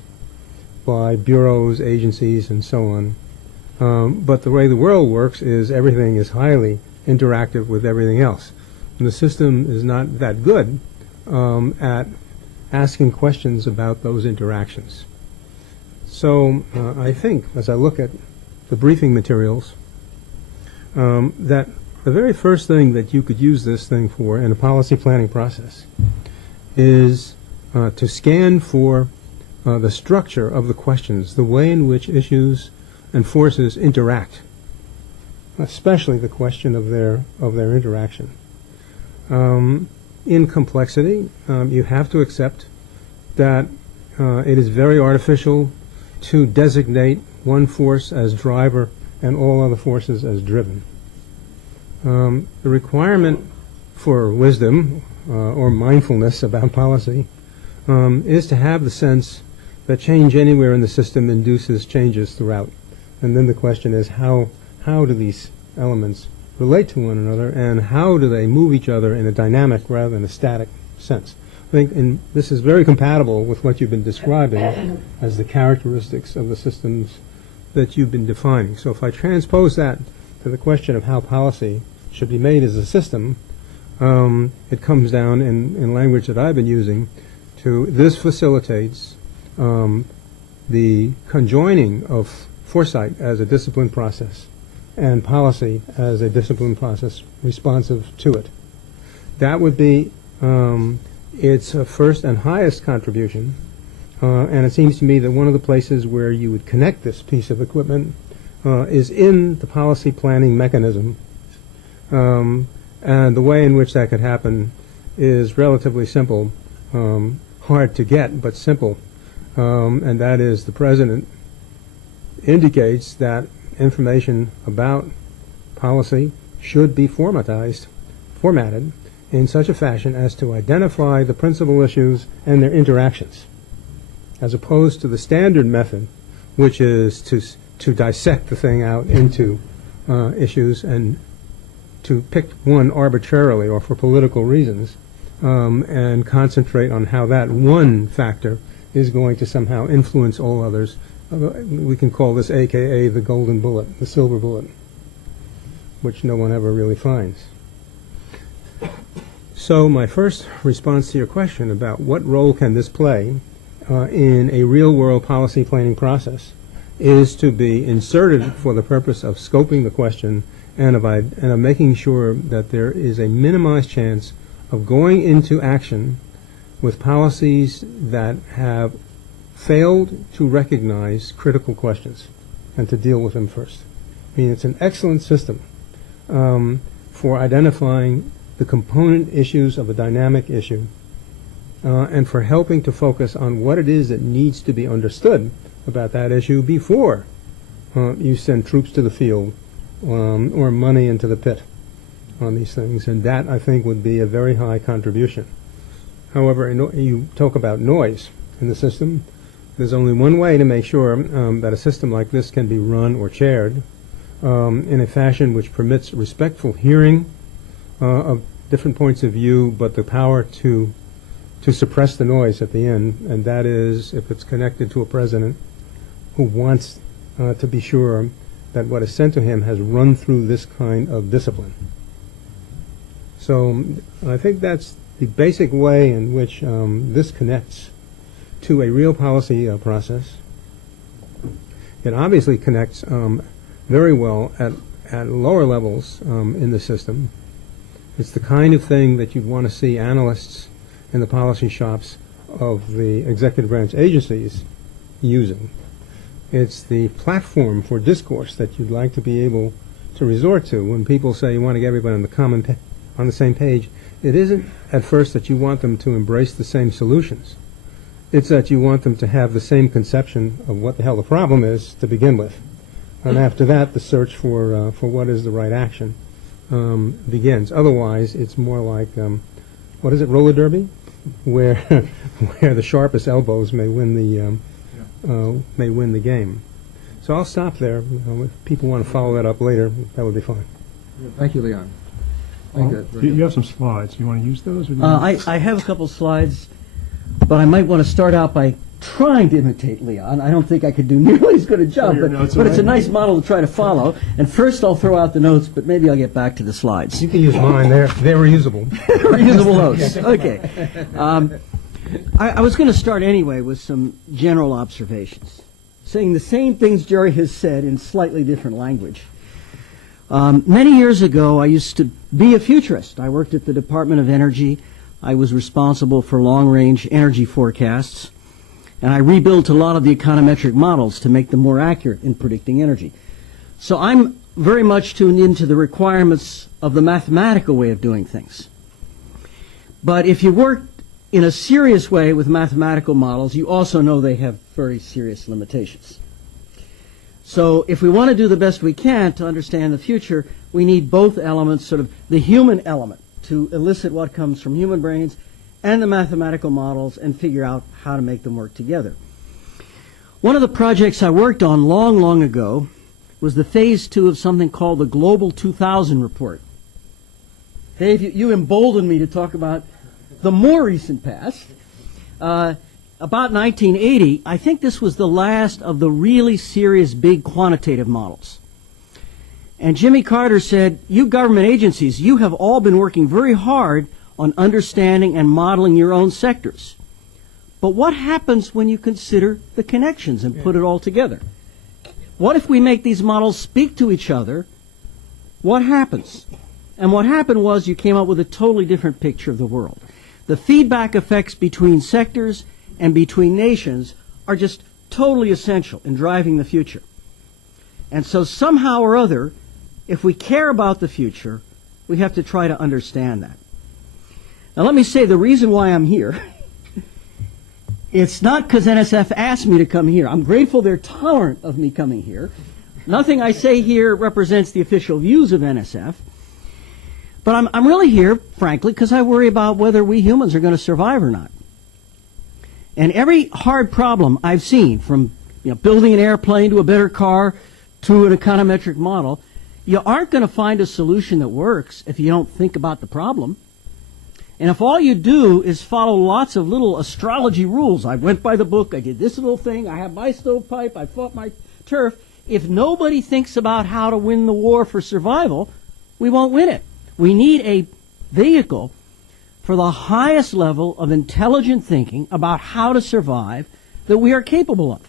by bureaus, agencies, and so on. But the way the world works is everything is highly interactive with everything else. And the system is not that good at asking questions about those interactions. So I think, as I look at the briefing materials, that the very first thing that you could use this thing for in a policy planning process is to scan for the structure of the questions, the way in which issues and forces interact, especially the question of their interaction. In complexity, you have to accept that it is very artificial to designate one force as driver and all other forces as driven. The requirement for wisdom or mindfulness about policy is to have the sense that change anywhere in the system induces changes throughout. And then the question is how do these elements relate to one another, and how do they move each other in a dynamic rather than a static sense? I think this is very compatible with what you've been describing as the characteristics of the systems that you've been defining. So if I transpose that to the question of how policy should be made as a system, it comes down in language that I've been using to this facilitates the conjoining of foresight as a disciplined process and policy as a disciplined process responsive to it. That would be its first and highest contribution, and it seems to me that one of the places where you would connect this piece of equipment is in the policy planning mechanism, and the way in which that could happen is relatively simple, hard to get, but simple, and that is the President indicates that information about policy should be formatted in such a fashion as to identify the principal issues and their interactions, as opposed to the standard method, which is to dissect the thing out into issues and to pick one arbitrarily or for political reasons and concentrate on how that one factor is going to somehow influence all others. We can call this AKA the golden bullet, the silver bullet, which no one ever really finds. So my first response to your question about what role can this play in a real-world policy planning process is to be inserted for the purpose of scoping the question and of making sure that there is a minimized chance of going into action with policies that have failed to recognize critical questions and to deal with them first. I mean, it's an excellent system for identifying the component issues of a dynamic issue and for helping to focus on what it is that needs to be understood about that issue before you send troops to the field or money into the pit on these things. And that, I think, would be a very high contribution. However, you talk about noise in the system. There's only one way to make sure that a system like this can be run or chaired in a fashion which permits respectful hearing of different points of view, but the power to suppress the noise at the end, and that is if it's connected to a president who wants to be sure that what is sent to him has run through this kind of discipline. So I think that's the basic way in which this connects to a real policy process. It obviously connects very well at lower levels in the system. It's the kind of thing that you'd want to see analysts in the policy shops of the executive branch agencies using. It's the platform for discourse that you'd like to be able to resort to when people say you want to get everybody on the same page. It isn't at first that you want them to embrace the same solutions. It's that you want them to have the same conception of what the hell the problem is to begin with. And after that, the search for what is the right action begins. Otherwise, it's more like, what is it, roller derby? Where where the sharpest elbows may win the game. So I'll stop there. If people want to follow that up later, that would be fine. Thank you, Leon. You have some slides. You want to use those? Or I have a couple slides, but I might want to start out by trying to imitate Leon. I don't think I could do nearly as good a job, but it's a nice model to try to follow. And first I'll throw out the notes, but maybe I'll get back to the slides. You can use mine. They're reusable. Reusable notes. Okay. I was going to start anyway with some general observations, saying the same things Jerry has said in slightly different language. Many years ago, I used to be a futurist. I worked at the Department of Energy. I was responsible for long-range energy forecasts, and I rebuilt a lot of the econometric models to make them more accurate in predicting energy. So I'm very much tuned into the requirements of the mathematical way of doing things. But if you work in a serious way with mathematical models, you also know they have very serious limitations. So if we want to do the best we can to understand the future, we need both elements, sort of the human element to elicit what comes from human brains and the mathematical models and figure out how to make them work together. One of the projects I worked on long, long ago was the phase 2 of something called the Global 2000 report. Dave, you emboldened me to talk about the more recent past. About 1980, I think this was the last of the really serious big quantitative models. And Jimmy Carter said, you government agencies, you have all been working very hard on understanding and modeling your own sectors. But what happens when you consider the connections and put it all together? What if we make these models speak to each other? What happens? And what happened was you came up with a totally different picture of the world. The feedback effects between sectors and between nations are just totally essential in driving the future. And so somehow or other, if we care about the future, we have to try to understand that. Now let me say the reason why I'm here, it's not because NSF asked me to come here. I'm grateful they're tolerant of me coming here. Nothing I say here represents the official views of NSF. But I'm really here, frankly, because I worry about whether we humans are going to survive or not. And every hard problem I've seen, from building an airplane to a better car to an econometric model, you aren't going to find a solution that works if you don't think about the problem. And if all you do is follow lots of little astrology rules, I went by the book, I did this little thing, I have my stovepipe, I fought my turf, if nobody thinks about how to win the war for survival, we won't win it. We need a vehicle for the highest level of intelligent thinking about how to survive that we are capable of.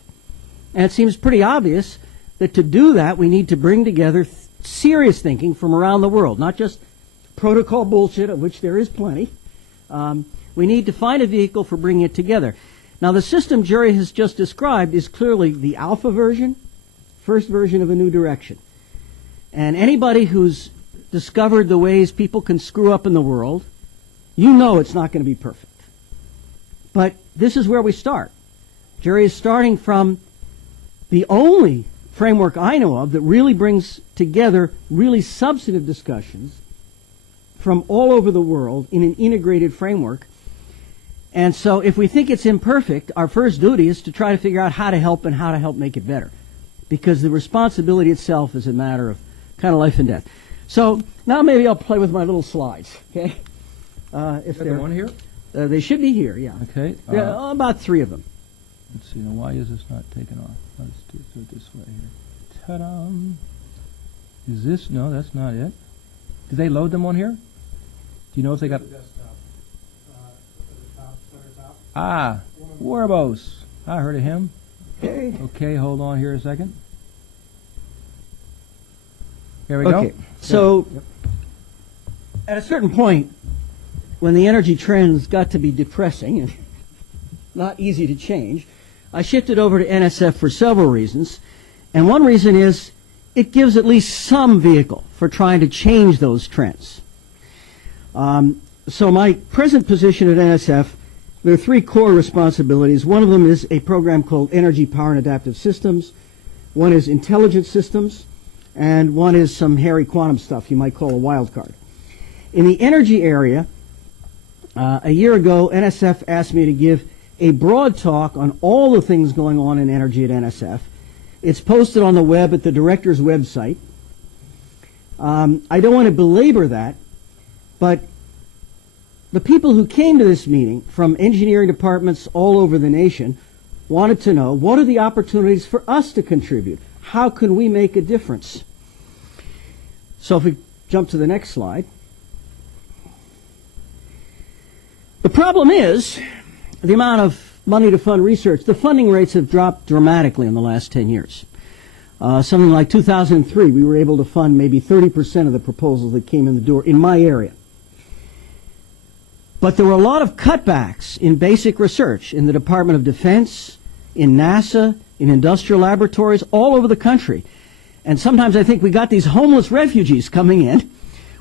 And it seems pretty obvious that to do that, we need to bring together serious thinking from around the world, not just protocol bullshit, of which there is plenty. We need to find a vehicle for bringing it together. Now, the system Jerry has just described is clearly the alpha version, first version of a new direction. And anybody who's discovered the ways people can screw up in the world, you know it's not going to be perfect. But this is where we start. Jerry is starting from the only framework I know of that really brings together really substantive discussions from all over the world in an integrated framework. And so if we think it's imperfect, our first duty is to try to figure out how to help and how to help make it better. Because the responsibility itself is a matter of kind of life and death. So now maybe I'll play with my little slides, okay? If Is there one here? They should be here, yeah. Okay. There are about 3 of them. Let's see, now why is this not taken off? Let's do it this way here. Ta-da! Is this, no, that's not it. Did they load them on here? Do you know if they got... Ah, Warbos. I heard of him. Okay. Okay, hold on here a second. Here we Okay, go. so at a certain point, when the energy trends got to be depressing and not easy to change, I shifted over to NSF for several reasons. And one reason is it gives at least some vehicle for trying to change those trends. So my present position at NSF, there are 3 core responsibilities. One of them is a program called Energy, Power, and Adaptive Systems. One is Intelligent Systems. And one is some hairy quantum stuff you might call a wild card. In the energy area, a year ago, NSF asked me to give a broad talk on all the things going on in energy at NSF. It's posted on the web at the director's website. I don't want to belabor that, but the people who came to this meeting from engineering departments all over the nation wanted to know, what are the opportunities for us to contribute? How can we make a difference? So if we jump to the next slide. The problem is the amount of money to fund research. The funding rates have dropped dramatically in the last 10 years. Something like 2003, we were able to fund maybe 30% of the proposals that came in the door in my area. But there were a lot of cutbacks in basic research in the Department of Defense, in NASA, in industrial laboratories all over the country. And sometimes I think we got these homeless refugees coming in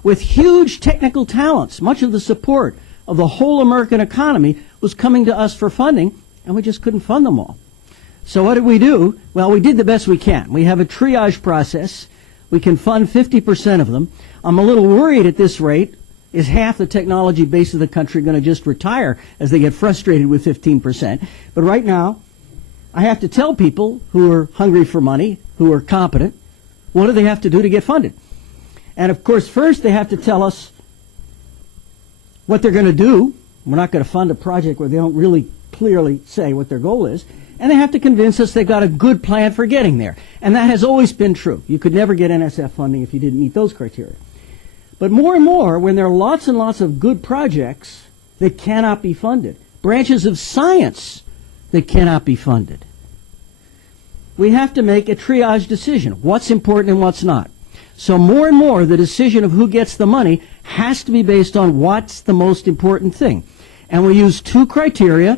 with huge technical talents. Much of the support of the whole American economy was coming to us for funding, and we just couldn't fund them all. So what did we do? Well, we did the best we can. We have a triage process. We can fund 50% of them. I'm a little worried at this rate. Is half the technology base of the country going to just retire as they get frustrated with 15%? But right now, I have to tell people who are hungry for money, who are competent, what do they have to do to get funded? And of course, first they have to tell us what they're going to do. We're not going to fund a project where they don't really clearly say what their goal is. And they have to convince us they've got a good plan for getting there. And that has always been true. You could never get NSF funding if you didn't meet those criteria. But more and more, when there are lots and lots of good projects that cannot be funded, branches of science that cannot be funded, we have to make a triage decision. What's important and what's not. So more and more, the decision of who gets the money has to be based on what's the most important thing. And we use two criteria,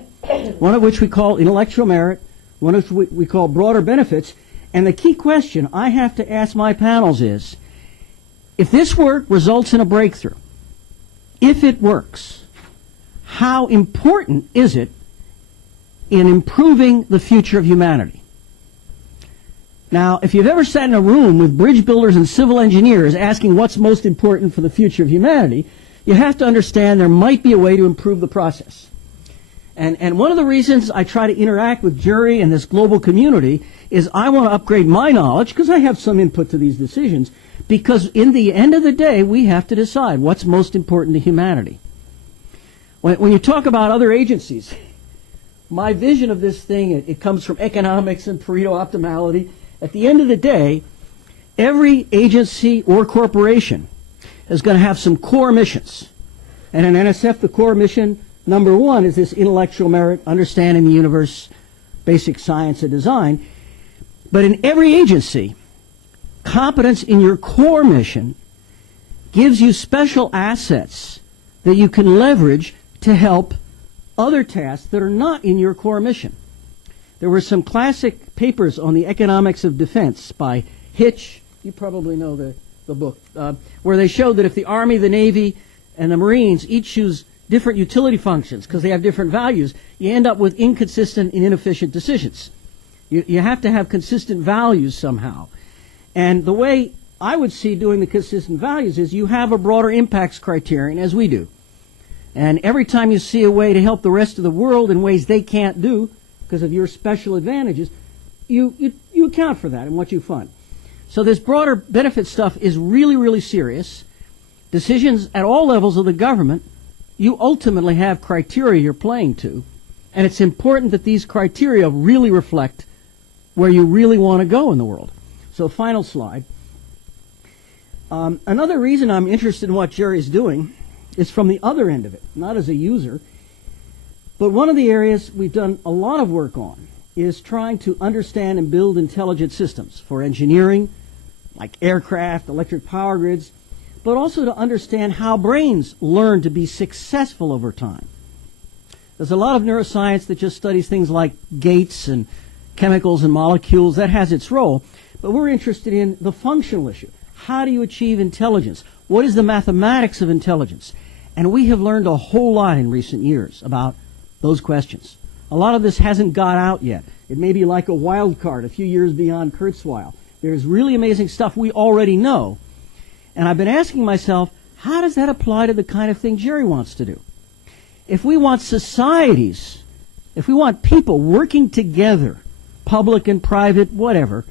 one of which we call intellectual merit, one of which we call broader benefits. And the key question I have to ask my panels is, if this work results in a breakthrough, if it works, how important is it in improving the future of humanity? Now, if you've ever sat in a room with bridge builders and civil engineers asking what's most important for the future of humanity, you have to understand there might be a way to improve the process. And one of the reasons I try to interact with Jerry and this global community is I want to upgrade my knowledge, because I have some input to these decisions, because in the end of the day, we have to decide what's most important to humanity. When you talk about other agencies, my vision of this thing, it comes from economics and Pareto optimality. At the end of the day, every agency or corporation is going to have some core missions. And in NSF, the core mission number one is this intellectual merit, understanding the universe, basic science and design. But in every agency, competence in your core mission gives you special assets that you can leverage to help other tasks that are not in your core mission. There were some classic papers on the economics of defense by Hitch. You probably know the book, where they showed that if the Army, the Navy, and the Marines each use different utility functions because they have different values, you end up with inconsistent and inefficient decisions. You have to have consistent values somehow. And the way I would see doing the consistent values is you have a broader impacts criterion, as we do. And every time you see a way to help the rest of the world in ways they can't do because of your special advantages, you account for that in what you fund. So this broader benefit stuff is really, really serious. Decisions at all levels of the government, you ultimately have criteria you're playing to, and it's important that these criteria really reflect where you really want to go in the world. So final slide. Another reason I'm interested in what Jerry's doing is from the other end of it, not as a user, but one of the areas we've done a lot of work on is trying to understand and build intelligent systems for engineering, like aircraft, electric power grids, but also to understand how brains learn to be successful over time. There's a lot of neuroscience that just studies things like gates and chemicals and molecules. That has its role. But we're interested in the functional issue. How do you achieve intelligence? What is the mathematics of intelligence? And we have learned a whole lot in recent years about those questions. A lot of this hasn't got out yet. It may be like a wild card a few years beyond Kurzweil. There's really amazing stuff we already know. And I've been asking myself, how does that apply to the kind of thing Jerry wants to do? If we want societies, if we want people working together, public and private, whatever,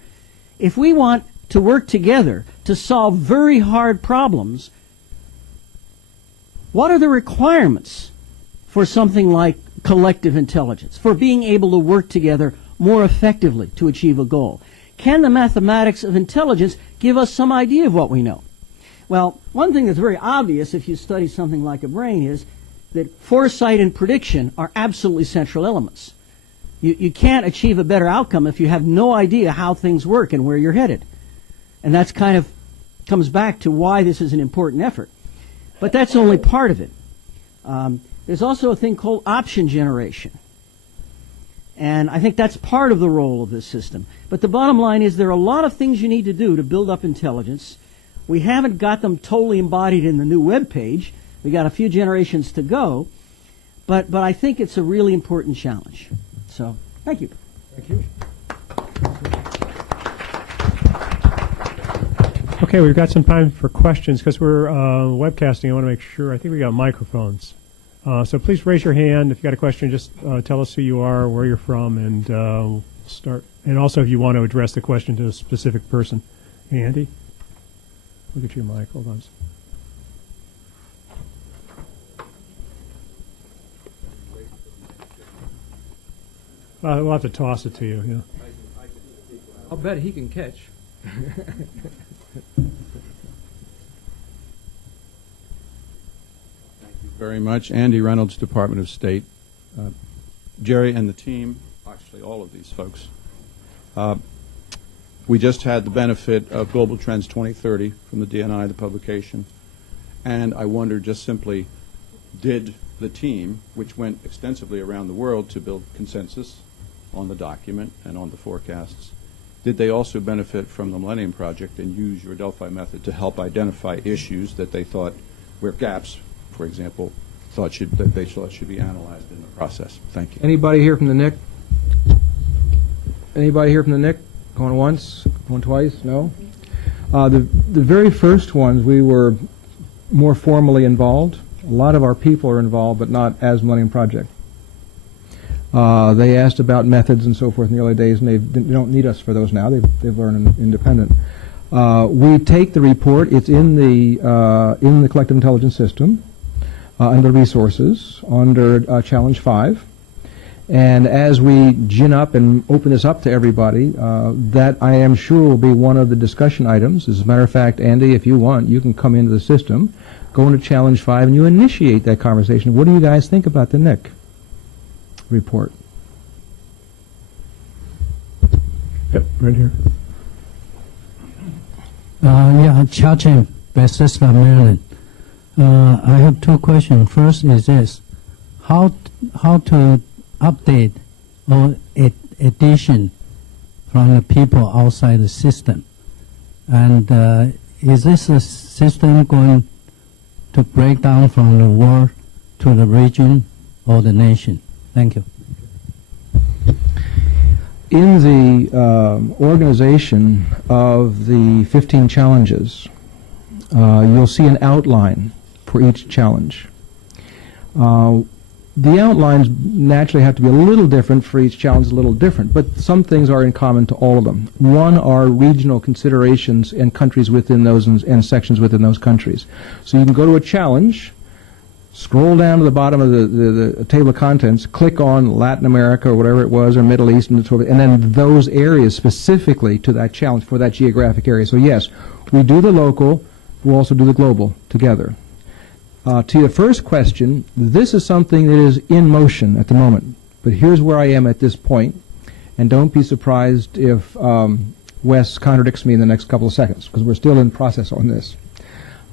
if we want to work together to solve very hard problems, what are the requirements for something like collective intelligence, for being able to work together more effectively to achieve a goal? Can the mathematics of intelligence give us some idea of what we know? Well, one thing that's very obvious if you study something like a brain is that foresight and prediction are absolutely central elements. You can't achieve a better outcome if you have no idea how things work and where you're headed. And that's kind of comes back to why this is an important effort. But that's only part of it. There's also a thing called option generation. And I think that's part of the role of this system. But the bottom line is there are a lot of things you need to do to build up intelligence. We haven't got them totally embodied in the new web page. We got a few generations to go. But I think it's a really important challenge. So, thank you. Thank you. Okay, we've got some time for questions because we're webcasting. I want to make sure. I think we got microphones. So please raise your hand. If you got a question, just tell us who you are, where you're from, and we'll start. And also, if you want to address the question to a specific person. Andy? Look at your mic. Hold on. We'll have to toss it to you. Yeah. I'll bet he can catch. Very much. Andy Reynolds, Department of State. Jerry and the team, actually all of these folks. We just had the benefit of Global Trends 2030 from the DNI, the publication, and I wonder just simply, did the team, which went extensively around the world to build consensus on the document and on the forecasts, did they also benefit from the Millennium Project and use your Delphi method to help identify issues that they thought were gaps, for example, that they thought should be analyzed in the process? Thank you. Anybody here from the NIC? Anybody here from the NIC? Going once? Going twice? No? The very first ones, we were more formally involved. A lot of our people are involved, but not as Millennium Project. They asked about methods and so forth in the early days, and they don't need us for those now. They've learned independent. We take the report. It's in the collective intelligence system, under resources, under Challenge 5. And as we gin up and open this up to everybody, that I am sure will be one of the discussion items. As a matter of fact, Andy, if you want, you can come into the system, go into Challenge 5, and you initiate that conversation. What do you guys think about the NIC report? Yep, right here. Chow Chen, Bethesda, Maryland. I have two questions. First is this: how to update or addition from the people outside the system, and is this a system going to break down from the world to the region or the nation? Thank you. In the organization of the 15 challenges, you'll see an outline for each challenge. The outlines naturally have to be a little different for each challenge, a little different, but some things are in common to all of them. One are regional considerations and countries within those and sections within those countries. So you can go to a challenge, scroll down to the bottom of the table of contents, click on Latin America or whatever it was, or Middle East, and then those areas specifically to that challenge for that geographic area. So yes, we do the local, we'll also do the global together. To your first question, this is something that is in motion at the moment, but here's where I am at this point, and don't be surprised if Wes contradicts me in the next couple of seconds, because we're still in process on this.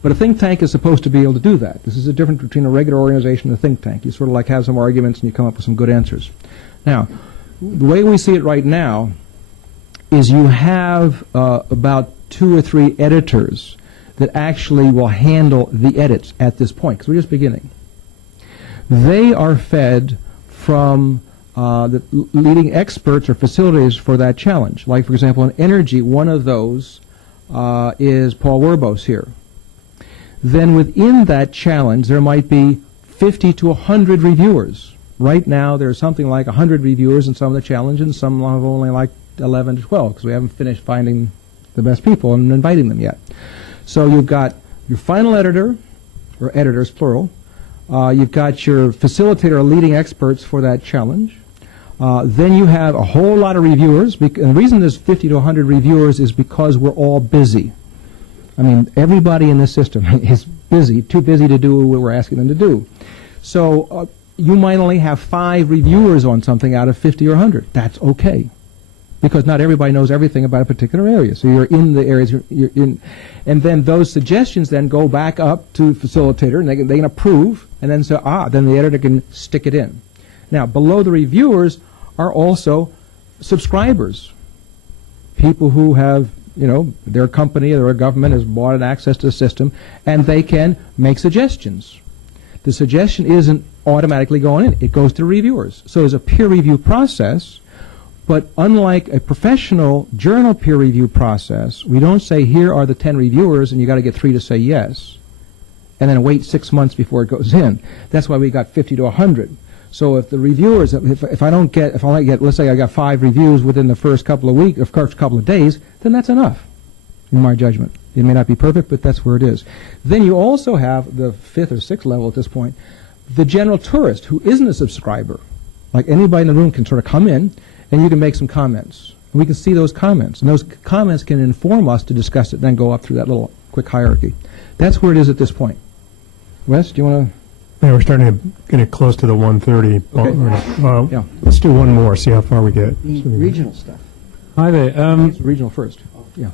But a think tank is supposed to be able to do that. This is the difference between a regular organization and a think tank. You sort of like have some arguments and you come up with some good answers. Now, the way we see it right now is you have about 2 or 3 editors that actually will handle the edits at this point, because we're just beginning. They are fed from the leading experts or facilities for that challenge. Like, for example, in energy, one of those is Paul Werbos here. Then within that challenge, there might be 50 to 100 reviewers. Right now, there's something like 100 reviewers in some of the challenge, and some have only like 11 to 12, because we haven't finished finding the best people and inviting them yet. So you've got your final editor, or editors, plural. You've got your facilitator or leading experts for that challenge. Then you have a whole lot of reviewers. And the reason there's 50 to 100 reviewers is because we're all busy. I mean, everybody in this system is busy, too busy to do what we're asking them to do. So you might only have 5 reviewers on something out of 50 or 100. That's okay, because not everybody knows everything about a particular area. So you're in the areas you're in. And then those suggestions then go back up to facilitator, and they can approve, and then say, then the editor can stick it in. Now, below the reviewers are also subscribers, people who have, their company or their government has bought an access to the system, and they can make suggestions. The suggestion isn't automatically going in. It goes to reviewers. So there's a peer review process, But unlike a professional journal peer review process, we don't say here are the 10 reviewers and you got to get 3 to say yes, and then wait 6 months before it goes in. That's why we got 50 to 100. So if the reviewers, if I only get, let's say I got 5 reviews within the first couple of weeks, first couple of days, then that's enough, in my judgment. It may not be perfect, but that's where it is. Then you also have the 5th or 6th level at this point, the general tourist who isn't a subscriber. Like anybody in the room can sort of come in, and you can make some comments. And we can see those comments. And those comments can inform us to discuss it, then go up through that little quick hierarchy. That's where it is at this point. Wes, do you want to? Yeah, we're starting to get close to the 1:30. Okay. Yeah. Let's do one more, see how far we get. The regional stuff. Hi there. Regional first. Yeah.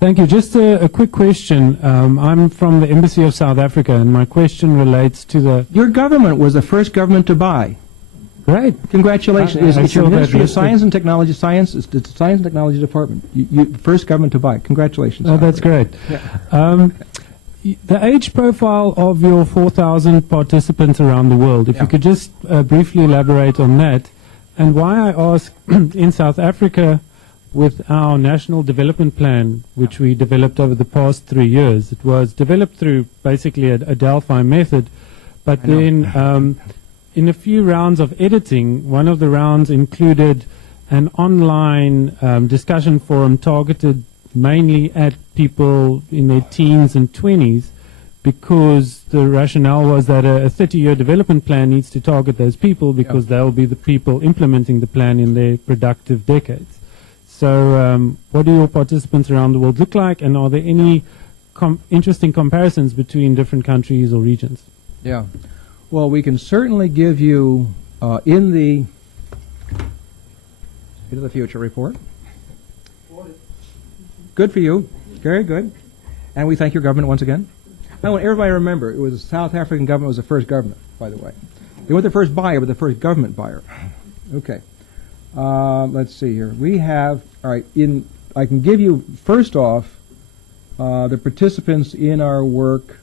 Thank you. Just a quick question. I'm from the Embassy of South Africa, and my question relates to the... Your government was the first government to buy. Great. Congratulations. It's your saw that Ministry of listed. Science and Technology. It's the Science and Technology Department. You first government to buy. Congratulations. Oh, that's great. The age profile of your 4,000 participants around the world, if you could just briefly elaborate on that, and why I ask, in South Africa, with our National Development Plan, which we developed over the past 3 years, it was developed through basically a Delphi method, but then in a few rounds of editing, one of the rounds included an online discussion forum targeted mainly at people in their teens and 20s, because the rationale was that a 30-year development plan needs to target those people because they'll be the people implementing the plan in their productive decades. So what do your participants around the world look like, and are there any interesting comparisons between different countries or regions? Yeah. Well, we can certainly give you in the Speed of the Future report. Good for you. Very good. And we thank your government once again. I want everybody to remember, it was the South African government was the first government, by the way. They weren't the first buyer, but the first government buyer. Okay. Let's see here. We have, all right, I can give you, first off, the participants in our work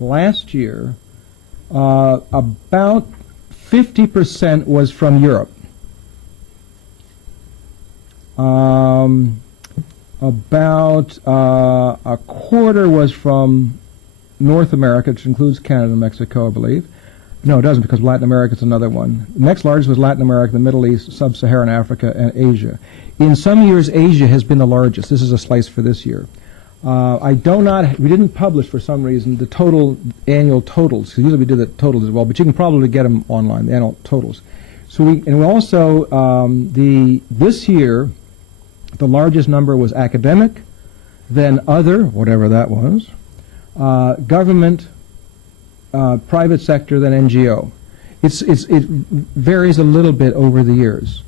last year. About 50% was from Europe. About a quarter was from North America, which includes Canada and Mexico, I believe. No, it doesn't, because Latin America is another one. The next largest was Latin America, the Middle East, Sub-Saharan Africa, and Asia. In some years, Asia has been the largest. This is a slice for this year. We didn't publish for some reason the total annual totals. Usually we do the totals as well, but you can probably get them online, the annual totals. So we also this year, the largest number was academic, then other, whatever that was, government, private sector, then NGO. It varies a little bit over the years.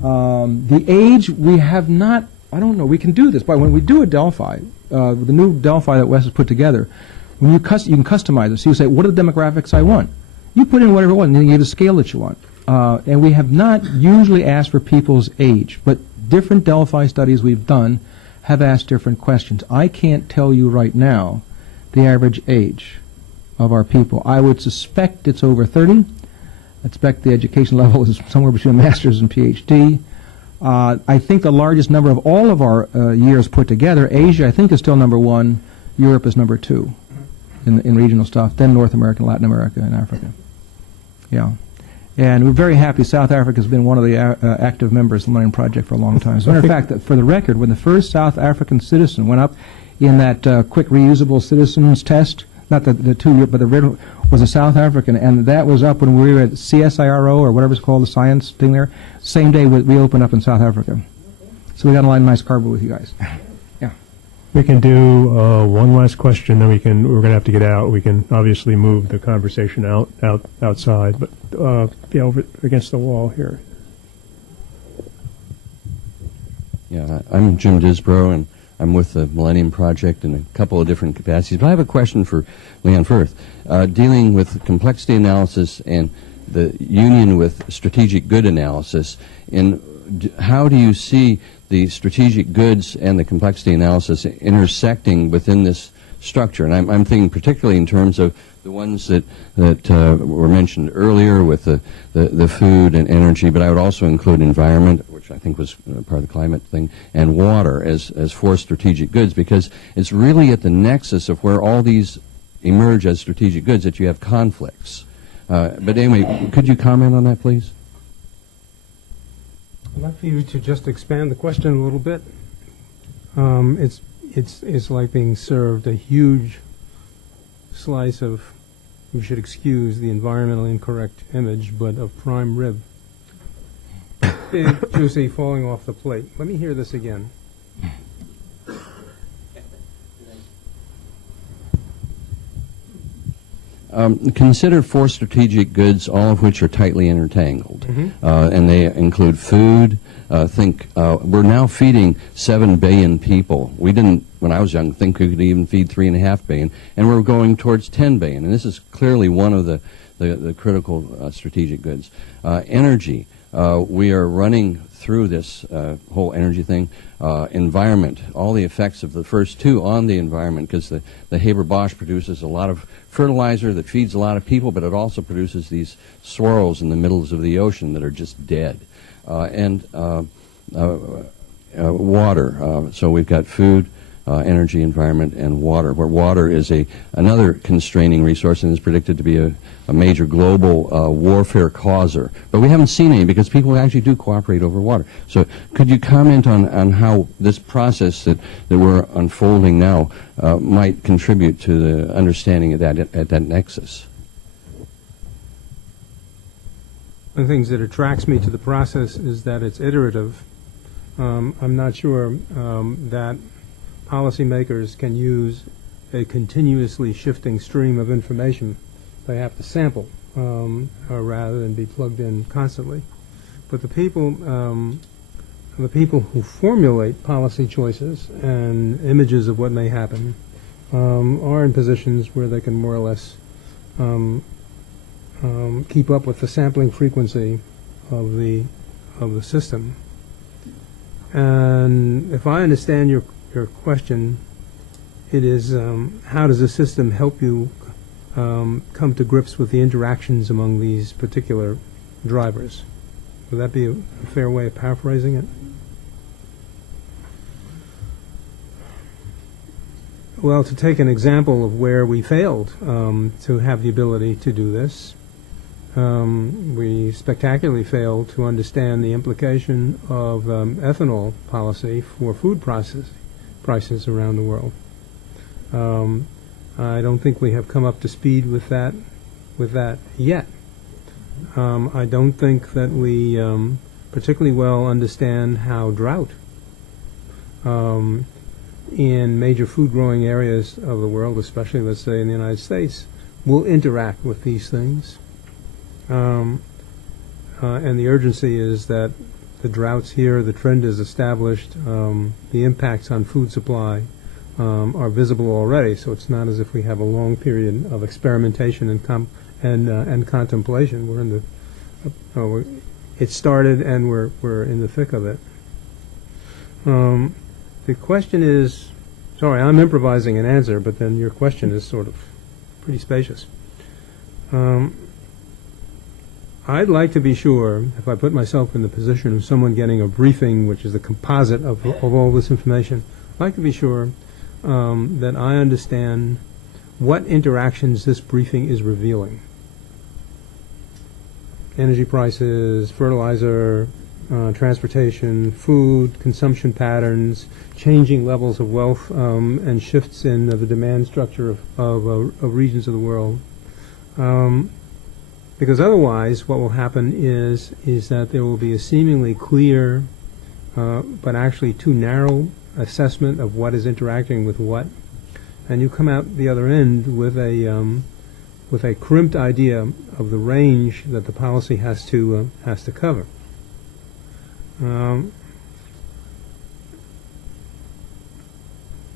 The age, we have not, I don't know, we can do this, but when we do a Delphi, the new Delphi that Wes has put together, when you can customize it. So you say, what are the demographics I want? You put in whatever you want, and then you get a scale that you want. And we have not usually asked for people's age, but different Delphi studies we've done have asked different questions. I can't tell you right now the average age of our people. I would suspect it's over 30. I expect the education level is somewhere between a master's and PhD. I think the largest number of all of our years put together, Asia I think is still number 1, Europe is number 2 in regional stuff, then North America, Latin America, and Africa. Yeah. And we're very happy South Africa has been one of the active members of the Millennium Project for a long time. As a matter of fact, for the record, when the first South African citizen went up in that quick reusable citizens test, not the 2 year, but the red was a South African, and that was up when we were at CSIRO, or whatever it's called, the science thing there. Same day we opened up in South Africa. So we got a lot of nice carbo with you guys. Yeah. We can do one last question, then we're going to have to get out. We can obviously move the conversation outside, but over against the wall here. Yeah, I'm Jim Disbrow, and I'm with the Millennium Project in a couple of different capacities. But I have a question for Leon Firth, dealing with complexity analysis and the union with strategic good analysis. How do you see the strategic goods and the complexity analysis intersecting within this structure. And I'm thinking particularly in terms of the ones that were mentioned earlier with the food and energy, but I would also include environment, which I think was part of the climate thing, and water as four strategic goods, because it's really at the nexus of where all these emerge as strategic goods that you have conflicts. But anyway, could you comment on that, please? I'd like for you to just expand the question a little bit. It's like being served a huge slice of, you should excuse the environmentally incorrect image, but of prime rib. Big, juicy, falling off the plate. Let me hear this again. Consider four strategic goods, all of which are tightly intertangled, and they include food. We're now feeding 7 billion people. We didn't, when I was young, think we could even feed 3.5 billion, and we're going towards 10 billion. And this is clearly one of the critical strategic goods. Energy. We are running through this whole energy thing. Environment, all the effects of the first two on the environment, because the Haber-Bosch produces a lot of fertilizer that feeds a lot of people, but it also produces these swirls in the middles of the ocean that are just dead. Water. So we've got food, energy, environment, and water, where water is another constraining resource and is predicted to be a major global warfare causer. But we haven't seen any because people actually do cooperate over water. So could you comment on how this process that we're unfolding now might contribute to the understanding of that at that nexus? One of the things that attracts me to the process is that it's iterative. I'm not sure that policymakers can use a continuously shifting stream of information. They have to sample rather than be plugged in constantly. But the people who formulate policy choices and images of what may happen are in positions where they can more or less keep up with the sampling frequency of the system. And if I understand your question, it is how does the system help you come to grips with the interactions among these particular drivers? Would that be a fair way of paraphrasing it? Well, to take an example of where we failed to have the ability to do this, we spectacularly failed to understand the implication of ethanol policy for food prices around the world. I don't think we have come up to speed with that yet. I don't think that we particularly well understand how drought in major food growing areas of the world, especially let's say in the United States, will interact with these things. And the urgency is that the droughts here, the trend is established, the impacts on food supply are visible already, so it's not as if we have a long period of experimentation and contemplation. We're in it started and we're in the thick of it. The question is, sorry, I'm improvising an answer, but then your question is sort of pretty spacious. I'd like to be sure, if I put myself in the position of someone getting a briefing, which is the composite of all this information, I'd like to be sure that I understand what interactions this briefing is revealing. Energy prices, fertilizer, transportation, food, consumption patterns, changing levels of wealth, and shifts in the demand structure of regions of the world. Because otherwise, what will happen is that there will be a seemingly clear, but actually too narrow assessment of what is interacting with what, and you come out the other end with a crimped idea of the range that the policy has to cover.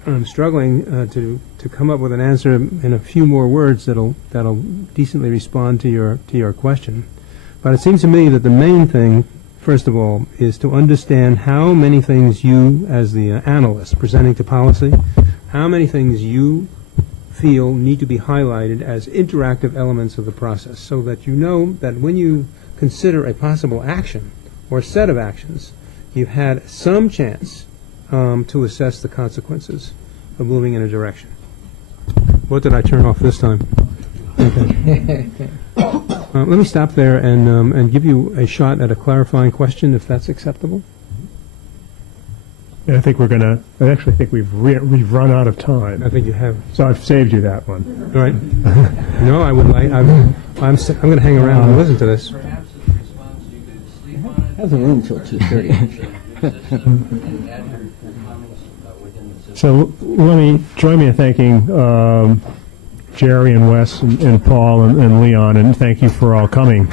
I'm struggling to come up with an answer in a few more words that'll decently respond to your question. But it seems to me that the main thing, first of all, is to understand how many things you, as the analyst presenting to policy, how many things you feel need to be highlighted as interactive elements of the process, so that you know that when you consider a possible action or set of actions, you've had some chance to assess the consequences of moving in a direction. What did I turn off this time? Okay. Let me stop there and give you a shot at a clarifying question, if that's acceptable. And I think I actually think we've run out of time. I think you have. So I've saved you that one. All right. No, I would like. I'm going to hang around and listen to this. Perhaps as a response, you could sleep on it. Have the room till 2:30. And add your comments within the system. So let me join me in thanking Jerry and Wes and Paul and Leon, and thank you for all coming.